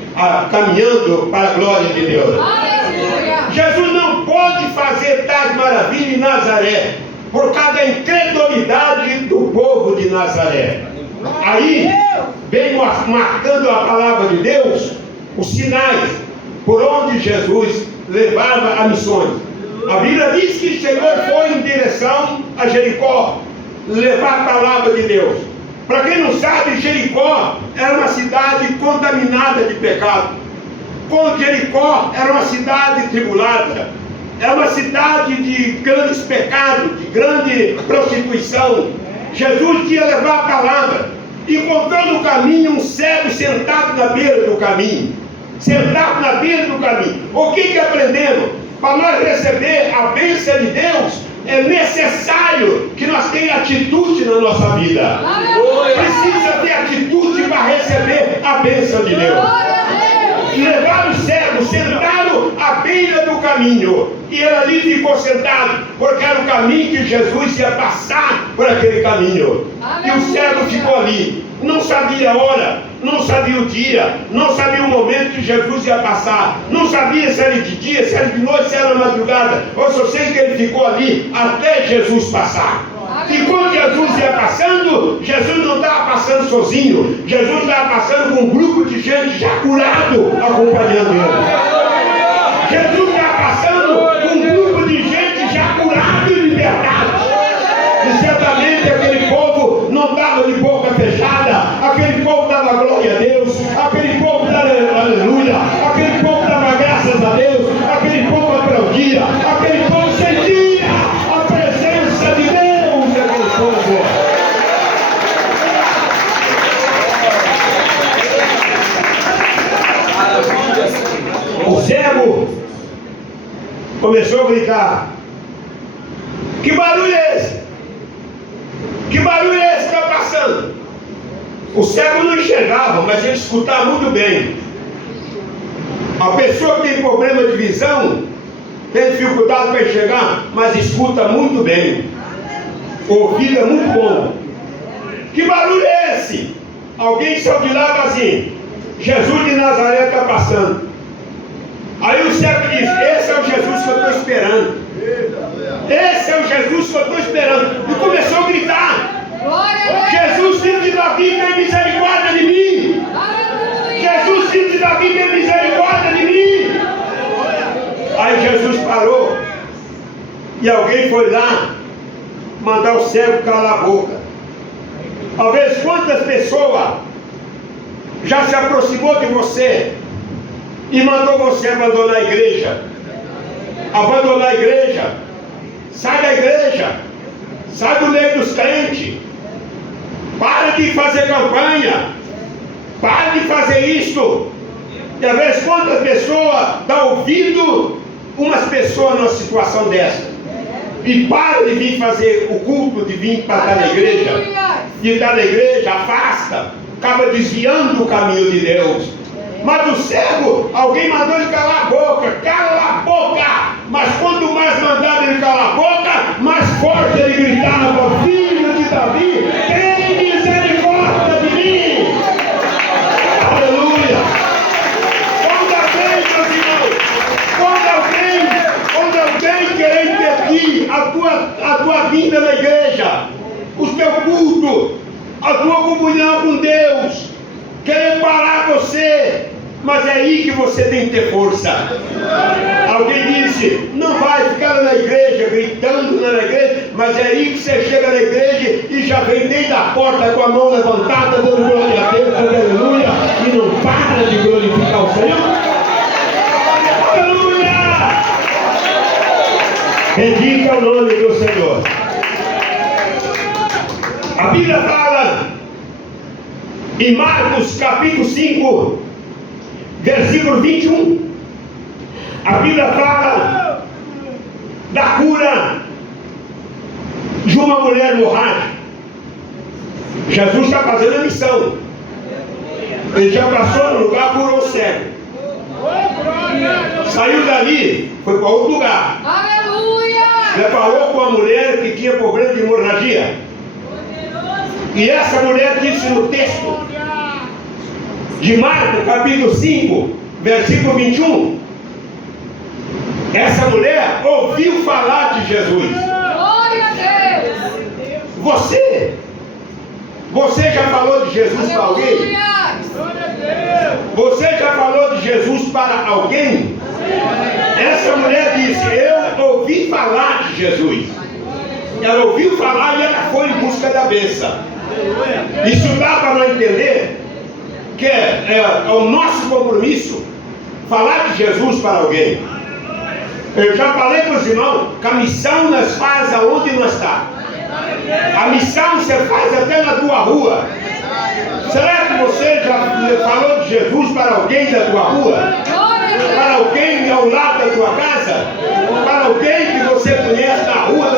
caminhando para a glória de Deus. Aleluia. Jesus não pode fazer tais maravilhas em Nazaré, por causa da incredulidade do povo de Nazaré. Aí, vem marcando a palavra de Deus, os sinais por onde Jesus levava a missões. A Bíblia diz que o Senhor foi em direção a Jericó, levar a palavra de Deus. Para quem não sabe, Jericó era uma cidade contaminada de pecado. Jericó era uma cidade tribulada. É uma cidade de grandes pecados, de grande prostituição. Jesus ia levar a palavra. Encontrou no caminho um cego sentado na beira do caminho. Sentado na beira do caminho. O que aprendemos? Para nós receber a bênção de Deus, é necessário que nós tenhamos atitude na nossa vida. Precisa ter atitude para receber a bênção de Deus. Levaram o cego, sentaram à beira do caminho. E ele ali ficou sentado, porque era o caminho que Jesus ia passar por aquele caminho. E o cego ficou ali. Não sabia a hora, não sabia o dia, não sabia o momento que Jesus ia passar. Não sabia se era de dia, se era de noite, se era de madrugada. Eu só sei que ele ficou ali até Jesus passar. E quando Jesus ia passando, Jesus não estava passando sozinho. Jesus estava passando com um grupo de gente já curado acompanhando ele. Jesus estava passando com um grupo de gente já curado e libertado. E certamente aquele povo não estava de boca fechada. Aquele povo dava glória a Deus. Aquele povo dava aleluia. Aquele povo dava graças a Deus. Aquele povo aplaudia. Aquele povo sentia a presença de Deus. O cego começou a gritar: que barulho é esse? Que barulho é esse que está passando? O cego não enxergava, mas ele escutava muito bem. A pessoa que tem problema de visão tem dificuldade para enxergar, mas escuta muito bem. O ouvido é muito bom. Que barulho é esse? Alguém saiu de lá assim: Jesus de Nazaré está passando. Aí o cego diz: esse é o Jesus que eu estou esperando. Esse é o Jesus que eu estou esperando. E começou a gritar: Jesus, filho de Davi, tem misericórdia de mim. Jesus, filho de Davi, tem misericórdia de mim. Aí Jesus parou e alguém foi lá mandar o cego calar a boca. Talvez quantas pessoas já se aproximou de você e mandou você abandonar a igreja. Abandonar a igreja. Sai da igreja. Sai do meio dos crentes. Para de fazer campanha. Para de fazer isto. E às vezes quantas pessoas dão ouvido umas pessoas numa situação dessa. E para de vir fazer o culto, de vir para estar na igreja. De estar na igreja, afasta. Acaba desviando o caminho de Deus. Mas o cego, alguém mandou ele calar a boca. Cala a boca! Mas quanto mais mandava ele calar a boca, mais forte ele gritava: Filho de Davi, tem misericórdia de mim! Aleluia! Quando alguém quer impedir a tua vinda na igreja, o teu culto, a tua comunhão com Deus, querer parar você, mas é aí que você tem que ter força. Alguém disse: não vai ficar na igreja, gritando na igreja, mas é aí que você chega na igreja e já vem dentro da porta com a mão levantada, dando glória a Deus, aleluia, e não para de glorificar o Senhor. Aleluia! Bendito é o nome do Senhor. A Bíblia fala em Marcos capítulo 5, versículo 21, a Bíblia fala da cura de uma mulher hemorrágica. Jesus está fazendo a missão. Ele já passou no lugar, curou o cego. Saiu dali, foi para outro lugar. Aleluia! Deparou com a mulher que tinha problema de hemorragia. E essa mulher disse no texto de Marcos, capítulo 5, versículo 21, essa mulher ouviu falar de Jesus. Glória a Deus! Você já falou de Jesus para alguém? Você já falou de Jesus para alguém? Essa mulher disse: eu ouvi falar de Jesus. Ela ouviu falar e ela foi em busca da bênção. Isso dá para nós entender que é o nosso compromisso falar de Jesus para alguém. Eu já falei para os irmãos que a missão nós faz aonde nós está. A missão você faz até na tua rua. Será que você já falou de Jesus para alguém da tua rua? Para alguém ao lado da tua casa? Para alguém que você conhece na rua,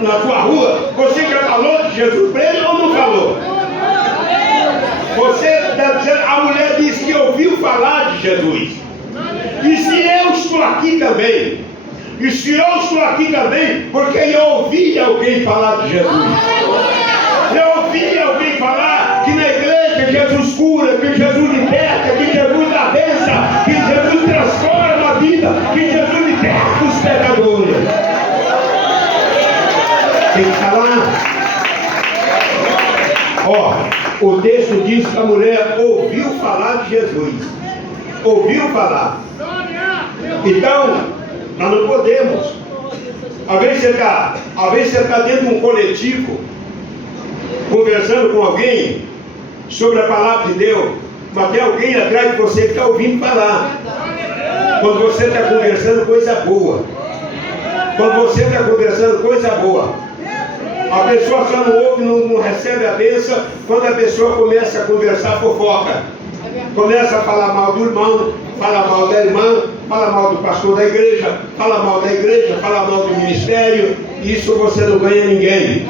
na tua rua? Você já falou de Jesus para ele ou não falou? A mulher disse que ouviu falar de Jesus. E se eu estou aqui também? E se eu estou aqui também, porque eu ouvi alguém falar de Jesus. Eu ouvi alguém falar que na igreja Jesus cura, que Jesus liberta, que Jesus dá bênção, que Jesus transforma a vida, que Jesus liberta os pecadores. Tem que falar. O texto diz que a mulher ouviu falar de Jesus. Ouviu falar. Então, nós não podemos. Às vezes você está dentro de um coletivo, conversando com alguém sobre a palavra de Deus, mas tem alguém atrás de você que está ouvindo falar. Quando você está conversando coisa boa. Quando você está conversando coisa boa. A pessoa só não ouve, não recebe a bênção quando a pessoa começa a conversar fofoca. Começa a falar mal do irmão, fala mal da irmã, fala mal do pastor da igreja, fala mal da igreja, fala mal do ministério. Isso você não ganha ninguém.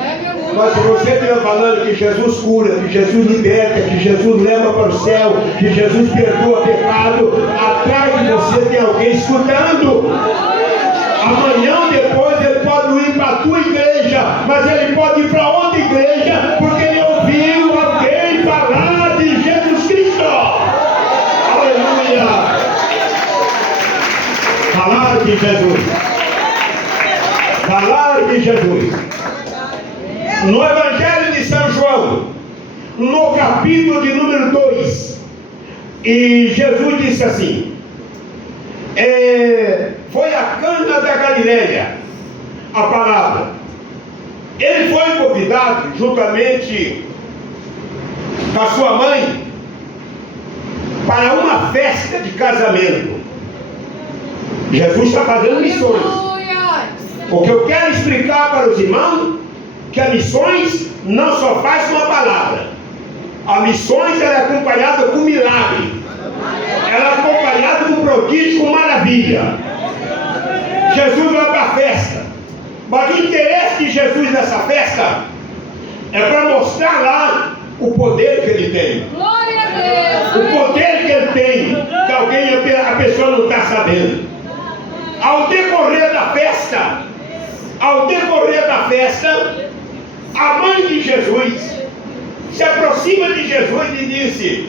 Mas se você estiver falando que Jesus cura, que Jesus liberta, que Jesus leva para o céu, que Jesus perdoa pecado, atrás de você tem alguém escutando. Amanhã ou depois ele pode ir para a tua igreja, mas ele pode ir para outra igreja, porque ele ouviu alguém falar de Jesus Cristo. Aleluia! Falar de Jesus. Falar de Jesus. No Evangelho de São João, no capítulo de número 2, e Jesus disse assim: foi a Cana da Galileia, a palavra. Ele foi convidado, juntamente com a sua mãe, para uma festa de casamento. Jesus está fazendo missões. O que eu quero explicar para os irmãos, que a missões não só faz com a palavra. A missões ela é acompanhada com milagre. Ela é acompanhada com prodígio, com maravilha. Jesus vai para a festa. Mas o interesse de Jesus nessa festa é para mostrar lá o poder que ele tem. Glória a Deus. O poder que ele tem, que a pessoa não está sabendo. Ao decorrer da festa, a mãe de Jesus se aproxima de Jesus e disse: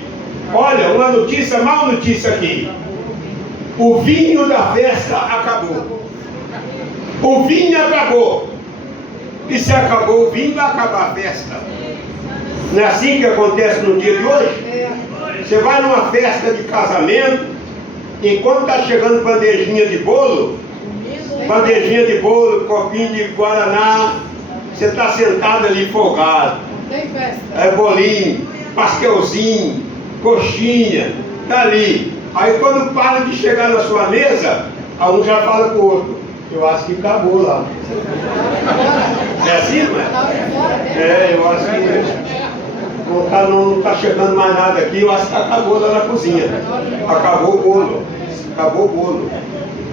olha, uma notícia, má notícia aqui. O vinho da festa acabou. O vinho acabou. E se acabou o vinho, vai acabar a festa. Não é assim que acontece no dia de hoje? Você vai numa festa de casamento, enquanto está chegando bandejinha de bolo, copinho de guaraná, você está sentado ali folgado. É bolinho, pastelzinho, coxinha, está ali. Aí quando para de chegar na sua mesa, um já fala para o outro: eu acho que acabou lá. É assim, não é? Eu acho que não está chegando mais nada aqui, eu acho que acabou lá na cozinha. Acabou o bolo.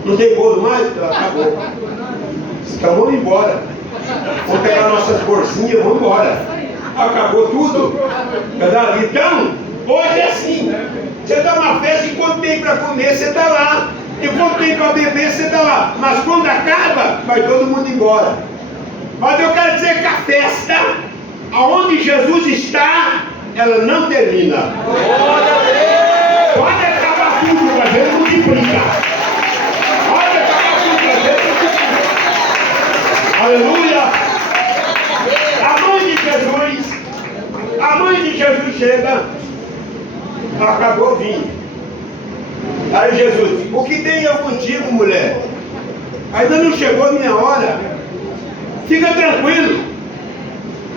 Não tem bolo mais? Acabou. Então vamos embora. Vamos pegar nossas bolsinhas, vamos embora. Acabou tudo. Então, hoje é assim. Você está numa festa e quando tem para comer, você está lá. E quando tem para beber, você está lá. Mas quando acaba, vai todo mundo embora. Mas eu quero dizer que a festa, aonde Jesus está, ela não termina. Pode acabar tudo, mas ele multiplica. Pode acabar tudo, mas ele multiplica. Aleluia! A mãe de Jesus chega, acabou o vinho. Aí Jesus: o que tem eu contigo, mulher? Ainda não chegou a minha hora. Fica tranquilo.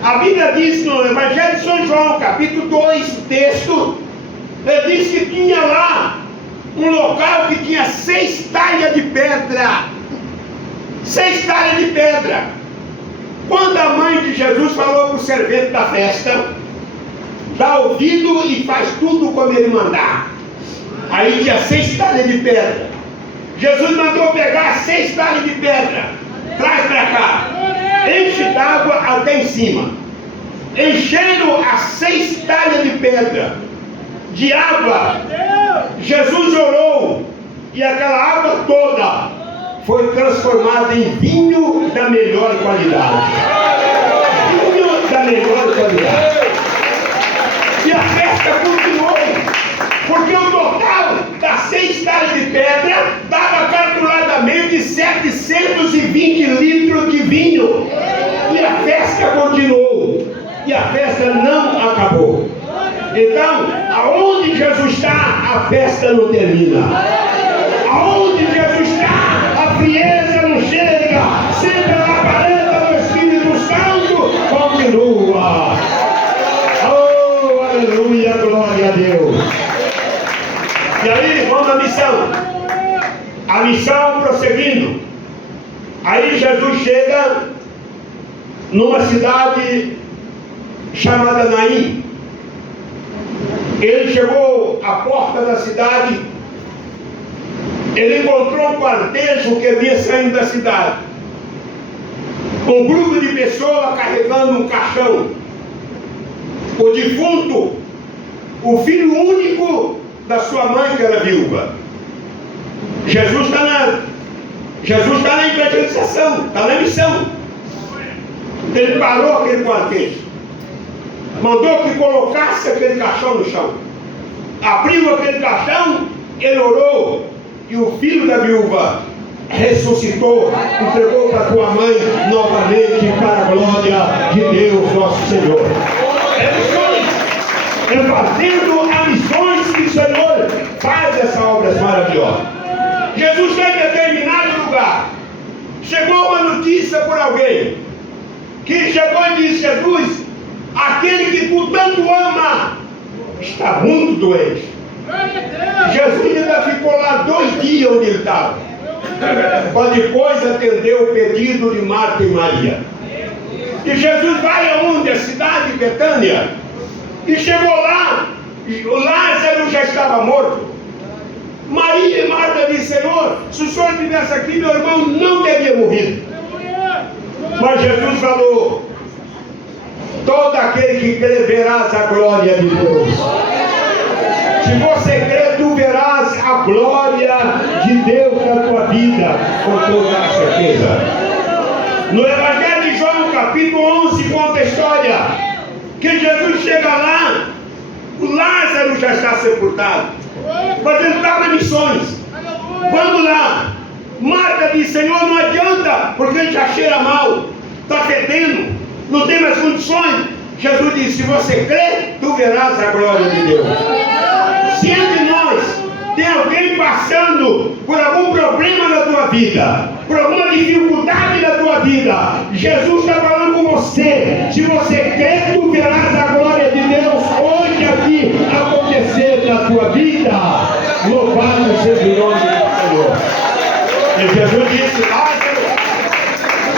A Bíblia diz no Evangelho de São João, capítulo 2, texto, ele diz que tinha lá um local que tinha 6 talhas de pedra. 6 talhas de pedra. Quando a mãe de Jesus falou para o servente da festa: dá ouvido e faz tudo como ele mandar. Aí tinha 6 talhas de pedra. Jesus mandou pegar 6 talhas de pedra. Traz para cá. Enche d'água até em cima. Encheram as 6 talhas de pedra de água. Jesus orou e aquela água toda foi transformada em vinho da melhor qualidade. Vinho da melhor qualidade. E a festa continuou, porque o total das 6 talhas de pedra dava calculadamente 720 litros de vinho. E a festa continuou. E a festa não acabou. Então, aonde Jesus está, a festa não termina. Aonde Jesus está, a frieza não chega. Sempre a labareda do Espírito Santo continua. Oh, aleluia, glória a Deus. E aí, vamos à missão. A missão prosseguindo. Aí Jesus chega numa cidade chamada Naim. Ele chegou à porta da cidade. Ele encontrou um quartejo que vinha saindo da cidade. Um grupo de pessoas carregando um caixão. O defunto, o filho único da sua mãe, que era viúva. Jesus está na evangelização, está na missão. Ele parou aquele quartejo. Mandou que colocasse aquele caixão no chão. Abriu aquele caixão, ele orou. E o filho da viúva ressuscitou, entregou para tua mãe novamente, para a glória de Deus nosso Senhor. É missões. É fazendo as missões que o Senhor faz essas obras maravilhosas. Jesus está em determinado lugar. Chegou uma notícia justiça por alguém que chegou e disse: Jesus, aquele que tu tanto ama está muito doente. Jesus ainda ficou lá 2 dias onde ele estava, para depois atender o pedido de Marta e Maria. E Jesus vai aonde? A cidade de Betânia. E chegou lá, o Lázaro já estava morto. Maria e Marta disseram: Senhor, se o Senhor estivesse aqui, meu irmão não teria morrido. Mas Jesus falou: todo aquele que crê verás a glória de Deus. Se você crê, tu verás a glória de Deus na tua vida, com toda a certeza. No Evangelho de João, capítulo 11, conta a história que Jesus chega lá, o Lázaro já está sepultado, mas ele estava em missões. Vamos lá. Marta diz: Senhor, não adianta, porque ele já cheira mal, está fedendo, não tem mais condições. Jesus disse: se você crê, tu verás a glória de Deus. Se entre nós tem alguém passando por algum problema na tua vida, por alguma dificuldade na tua vida, Jesus está falando com você. Se você crê, tu verás a glória de Deus hoje aqui acontecer na tua vida. Louvado seja o nome do Senhor. E Jesus disse: Lázaro,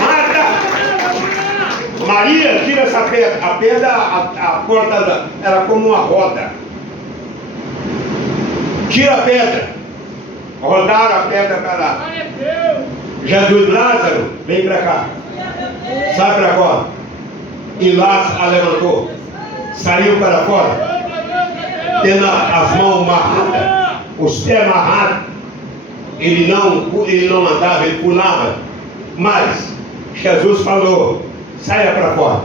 Marta, Maria, tira essa pedra. A pedra, a porta era como uma roda. Tira a pedra. Rodaram a pedra para lá. Jesus: Lázaro, vem para cá. Sai para fora. E Lázaro a levantou. Saiu para fora, tendo as mãos amarradas, os pés amarrados. Ele não andava, ele pulava. Mas Jesus falou: saia para fora.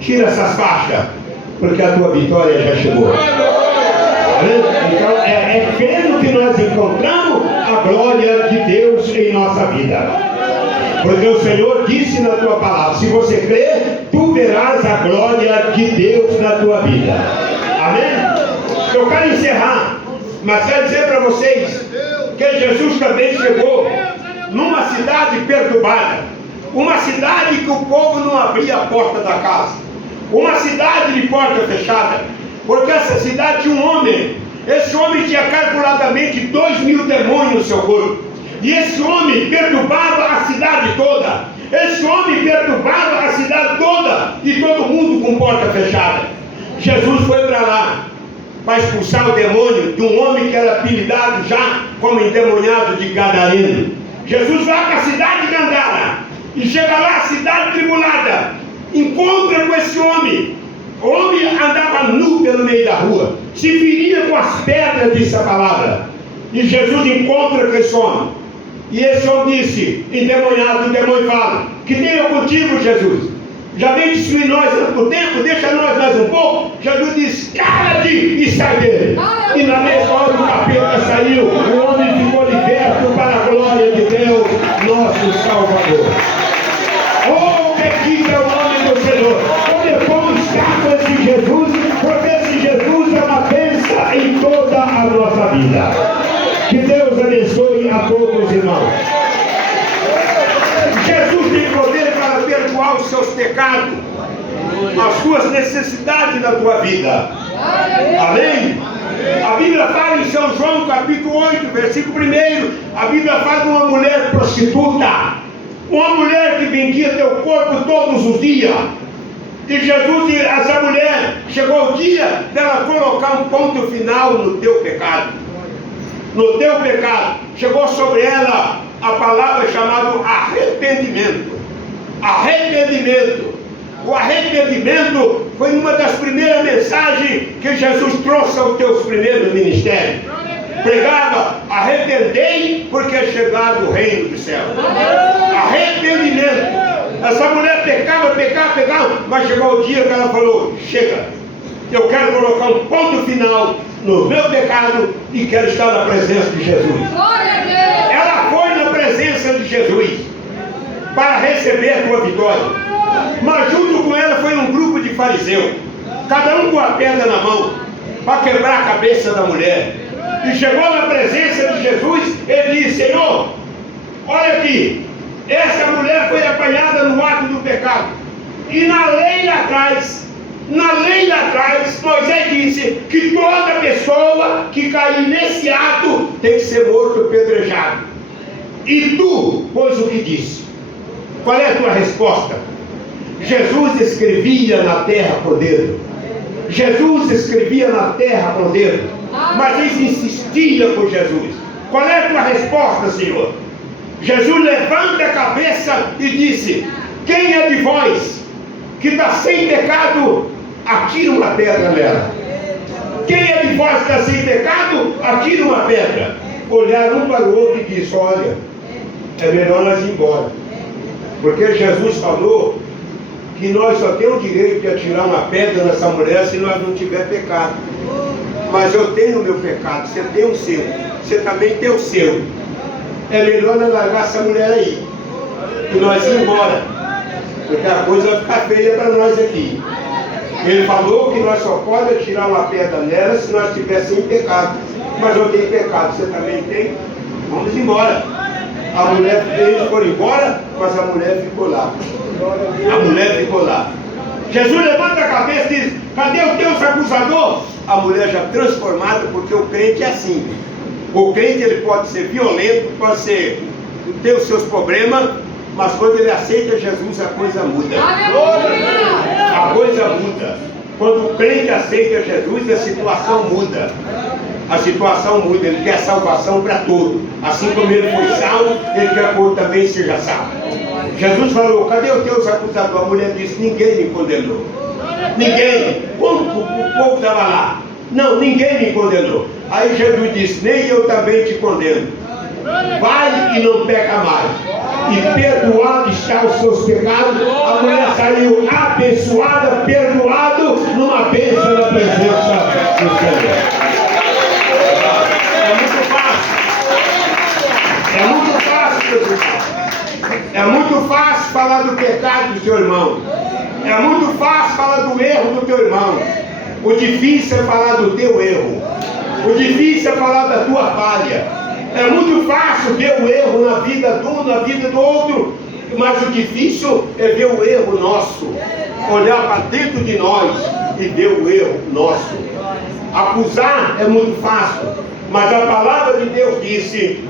Tira essas faixas, porque a tua vitória já chegou. Então é crendo que nós encontramos a glória de Deus em nossa vida. Porque o Senhor disse na tua palavra: se você crer, tu verás a glória de Deus na tua vida. Amém? Eu quero encerrar, mas quero dizer para vocês que Jesus também chegou numa cidade perturbada, uma cidade que o povo não abria a porta da casa, uma cidade de porta fechada, porque essa cidade tinha um homem. Esse homem tinha calculadamente 2.000 demônios no seu corpo, e esse homem perturbava a cidade toda. Esse homem perturbava a cidade toda, e todo mundo com porta fechada. Jesus foi para lá para expulsar o demônio de um homem que era apelidado já como endemoniado de Gadareno. Jesus vai para a cidade de Gadara e chega lá, a cidade tribulada, encontra com esse homem. O homem andava nu pelo meio da rua, se feria com as pedras, disse a palavra. E Jesus encontra com esse homem. E esse homem disse, endemoniado, o demônio fala: que tenha contigo, Jesus? Já vem destruir nós no tempo, deixa nós mais um pouco. Jesus disse: cala-te e sai dele. E na mesma hora o capeta saiu, o homem ficou liberto para a glória de Deus, nosso Salvador. Oh, bendito é o nome do Senhor. Como depois estar com esse Jesus, porque esse Jesus é uma bênção em toda a nossa vida. Que Deus abençoe a todos os irmãos. Jesus tem poder para perdoar os seus pecados, as suas necessidades na tua vida. Amém? A Bíblia fala em São João capítulo 8, versículo 1, a Bíblia fala de uma mulher prostituta, uma mulher que vendia teu corpo todos os dias. E Jesus diz: essa mulher, chegou o dia dela colocar um ponto final no teu pecado. No teu pecado, chegou sobre ela a palavra chamada arrependimento. Arrependimento. O arrependimento foi uma das primeiras mensagens que Jesus trouxe aos teus primeiros ministérios. Pregava: arrependei, porque é chegado o reino do céu. Arrependimento. Essa mulher pecava, mas chegou o dia que ela falou: chega, eu quero colocar um ponto final no meu pecado e quero estar na presença de Jesus. Ela foi na presença de Jesus para receber a tua vitória. Mas junto com ela foi um grupo de fariseus, cada um com a pedra na mão, para quebrar a cabeça da mulher. E chegou na presença de Jesus, ele disse: Senhor, olha aqui, Essa mulher foi apanhada no ato do pecado. E na lei atrás, Moisés disse que toda pessoa que cair nesse ato tem que ser morto, apedrejado. E tu, pois o que disse? Qual é a tua resposta? Jesus escrevia na terra com o dedo. Jesus escrevia na terra com o dedo. Mas eles insistiam com Jesus. Qual é a tua resposta, Senhor? Jesus levanta a cabeça e disse: quem é de vós que está sem pecado, atira uma pedra nela. Quem é de vós que está sem pecado, atira uma pedra. Olharam um para o outro e disse: olha, é melhor nós ir embora. Porque Jesus falou que nós só temos o direito de atirar uma pedra nessa mulher se nós não tiver pecado. Mas eu tenho o meu pecado, você tem o seu, você também tem o seu. É melhor nós largar essa mulher aí e nós ir embora, porque a coisa vai ficar feia para nós aqui. Ele falou que nós só podemos atirar uma pedra nela se nós estivéssemos em pecado. Mas eu tenho pecado, você também tem? Vamos embora. A mulher, eles foram embora, mas a mulher ficou lá. A mulher ficou lá. Jesus levanta a cabeça e diz: cadê o teu acusador? A mulher já transformada, porque o crente é assim. O crente, ele pode ser violento, pode ter os seus problemas, mas quando ele aceita Jesus, a coisa muda. A coisa muda. Quando o crente aceita Jesus, a situação muda. A situação muda. Ele quer salvação para todos. Assim como ele foi salvo, ele quer que o outro também seja salvo. Jesus falou: cadê os teus acusadores? A mulher disse: ninguém me condenou. Ninguém. Como o povo estava lá? Não, ninguém me condenou. Aí Jesus disse: nem eu também te condeno. Vai e não peca mais. E perdoado está os seus pecados. A mulher saiu abençoada, perdoado, numa bênção na presença do Senhor. É muito fácil. É muito fácil, Jesus. É muito fácil falar do pecado do teu irmão. É muito fácil falar do erro do teu irmão. O difícil é falar do teu erro. O difícil é falar da tua falha. É muito fácil ver o erro na vida de um, na vida do outro. Mas o difícil é ver o erro nosso. Olhar para dentro de nós e ver o erro nosso. Acusar é muito fácil. Mas a palavra de Deus disse: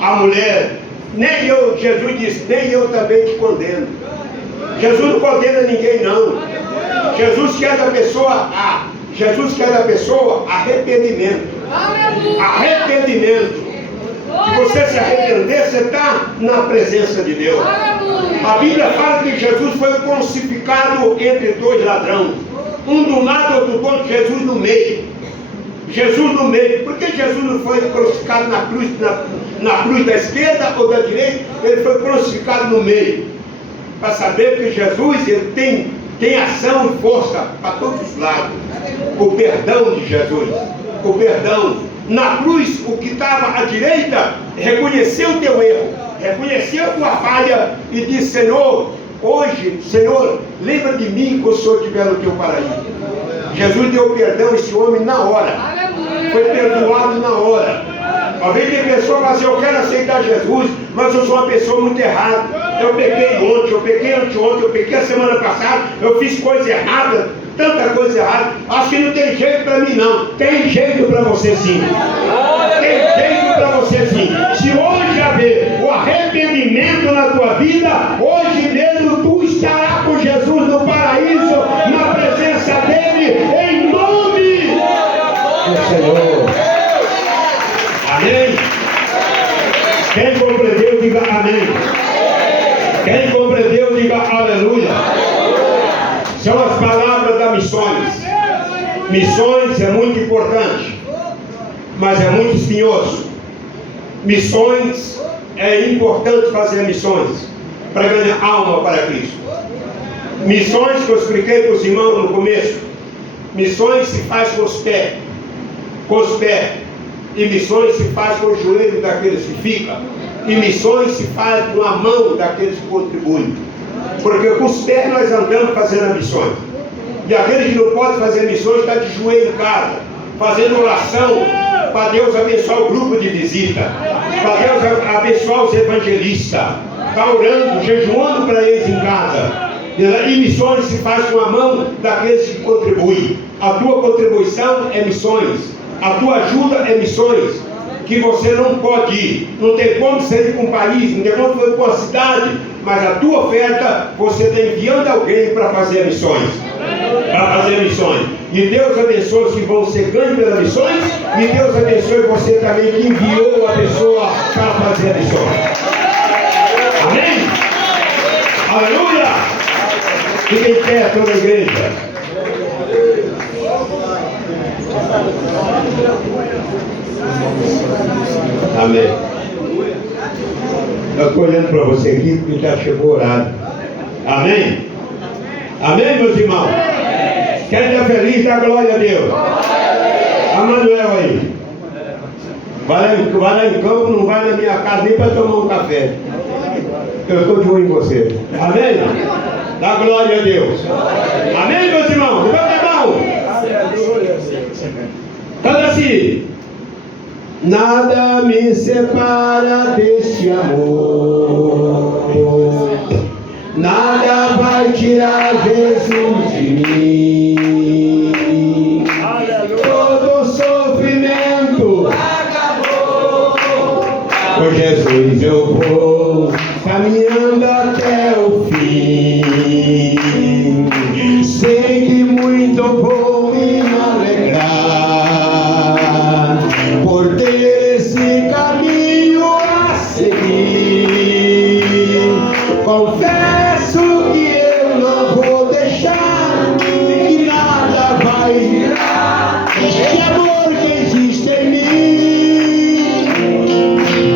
a mulher, nem eu, Jesus disse, nem eu também te condeno. Jesus não condena ninguém, não. Jesus quer da pessoa arrependimento. Arrependimento. Se você se arrepender, você está na presença de Deus. A Bíblia fala que Jesus foi crucificado entre dois ladrões. Um do lado, outro do outro, Jesus no meio. Jesus no meio. Por que Jesus não foi crucificado na cruz da esquerda ou da direita? Ele foi crucificado no meio. Para saber que Jesus, ele tem ação e força para todos os lados. O perdão de Jesus. O perdão. Na cruz, o que estava à direita reconheceu o teu erro, reconheceu a tua falha e disse: Senhor, hoje, Senhor, lembra de mim quando o Senhor estiver no teu paraíso. Jesus deu perdão a esse homem na hora. Foi perdoado na hora. Às vezes tem pessoa que fala assim: eu quero aceitar Jesus, mas eu sou uma pessoa muito errada. Eu pequei ontem, eu pequei anteontem, eu pequei a semana passada, eu fiz coisa errada, tanta coisa errada. Acho que não tem jeito para mim, não. Tem jeito para você sim. Tem jeito para você sim. Se hoje haver o arrependimento na tua vida, hoje mesmo tu estarás com Jesus no paraíso, na presença dele, em nome do Senhor. Amém? Quem compreendeu, diga amém. Quem compreendeu, diga aleluia. São as palavras das missões. Missões é muito importante, mas é muito espinhoso. Missões é importante fazer missões para ganhar alma para Cristo. Missões que eu expliquei para os irmãos no começo. Missões se faz com os pés. Com os pés. E missões se faz com o joelho daqueles que ficam. E missões se faz com a mão daqueles que contribuem. Porque com os pés nós andamos fazendo missões. E aquele que não pode fazer missões está de joelho em casa, fazendo oração para Deus abençoar o grupo de visita, para Deus abençoar os evangelistas, está orando, jejuando para eles em casa. E missões se faz com a mão daqueles que contribuem. A tua contribuição é missões. A tua ajuda é missões. Que você não pode ir. Não tem como sair para um país, não tem como sair para uma cidade. Mas a tua oferta, você está enviando alguém para fazer missões. Para fazer missões. E Deus abençoe os que vão ser ganhos pelas missões. E Deus abençoe você também que enviou a pessoa para fazer missões. Amém? Aleluia! Fiquem em pé toda a igreja. Amém. Eu estou olhando para você aqui porque já chegou o horário. Amém? Amém, meus irmãos? Quem está feliz, dá glória a Deus. A Manuel aí. Vai lá em campo, não vai na minha casa nem para tomar um café. Eu estou de olho em você. Amém? Dá glória a Deus. Amém, meus irmãos? Levanta a mão. Canta assim. Nada me separa deste amor. Nada vai tirar Jesus de mim. Todo sofrimento acabou. Por Jesus eu vou caminhando até o fim. Sei que muito vou me alegrar por ter esse caminho a seguir. Confesso que eu não vou deixar que nada vai virar este amor que existe em mim.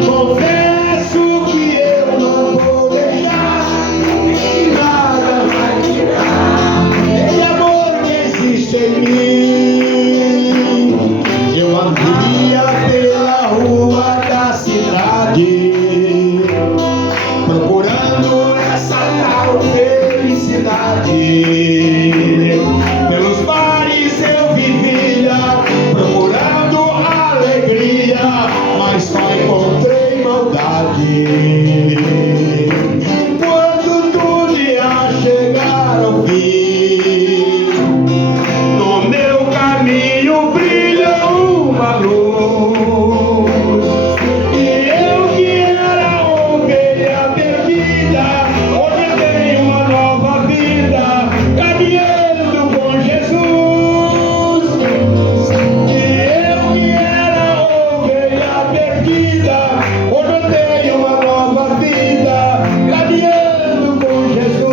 Confesso que eu não vou deixar que nada vai virar este amor que existe em mim. Eu andaria pela rua da cidade procurando essa tal felicidade. Pelos bares eu vivia procurando alegria, mas só encontrei maldade. Quando tudo ia chegar ao fim, no meu caminho brilha uma luz. E eu que era ovelha perdida, hoje tenho uma nova vida, caminhando com Jesus. E eu que era ovelha perdida, hoje eu tenho uma nova vida, caminhando com Jesus.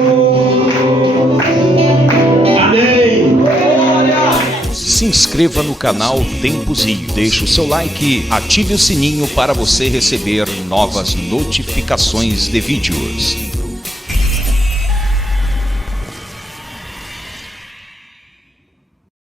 Amém. Se inscreva no canal Tempos e deixe o seu like, ative o sininho para você receber novas notificações de vídeos.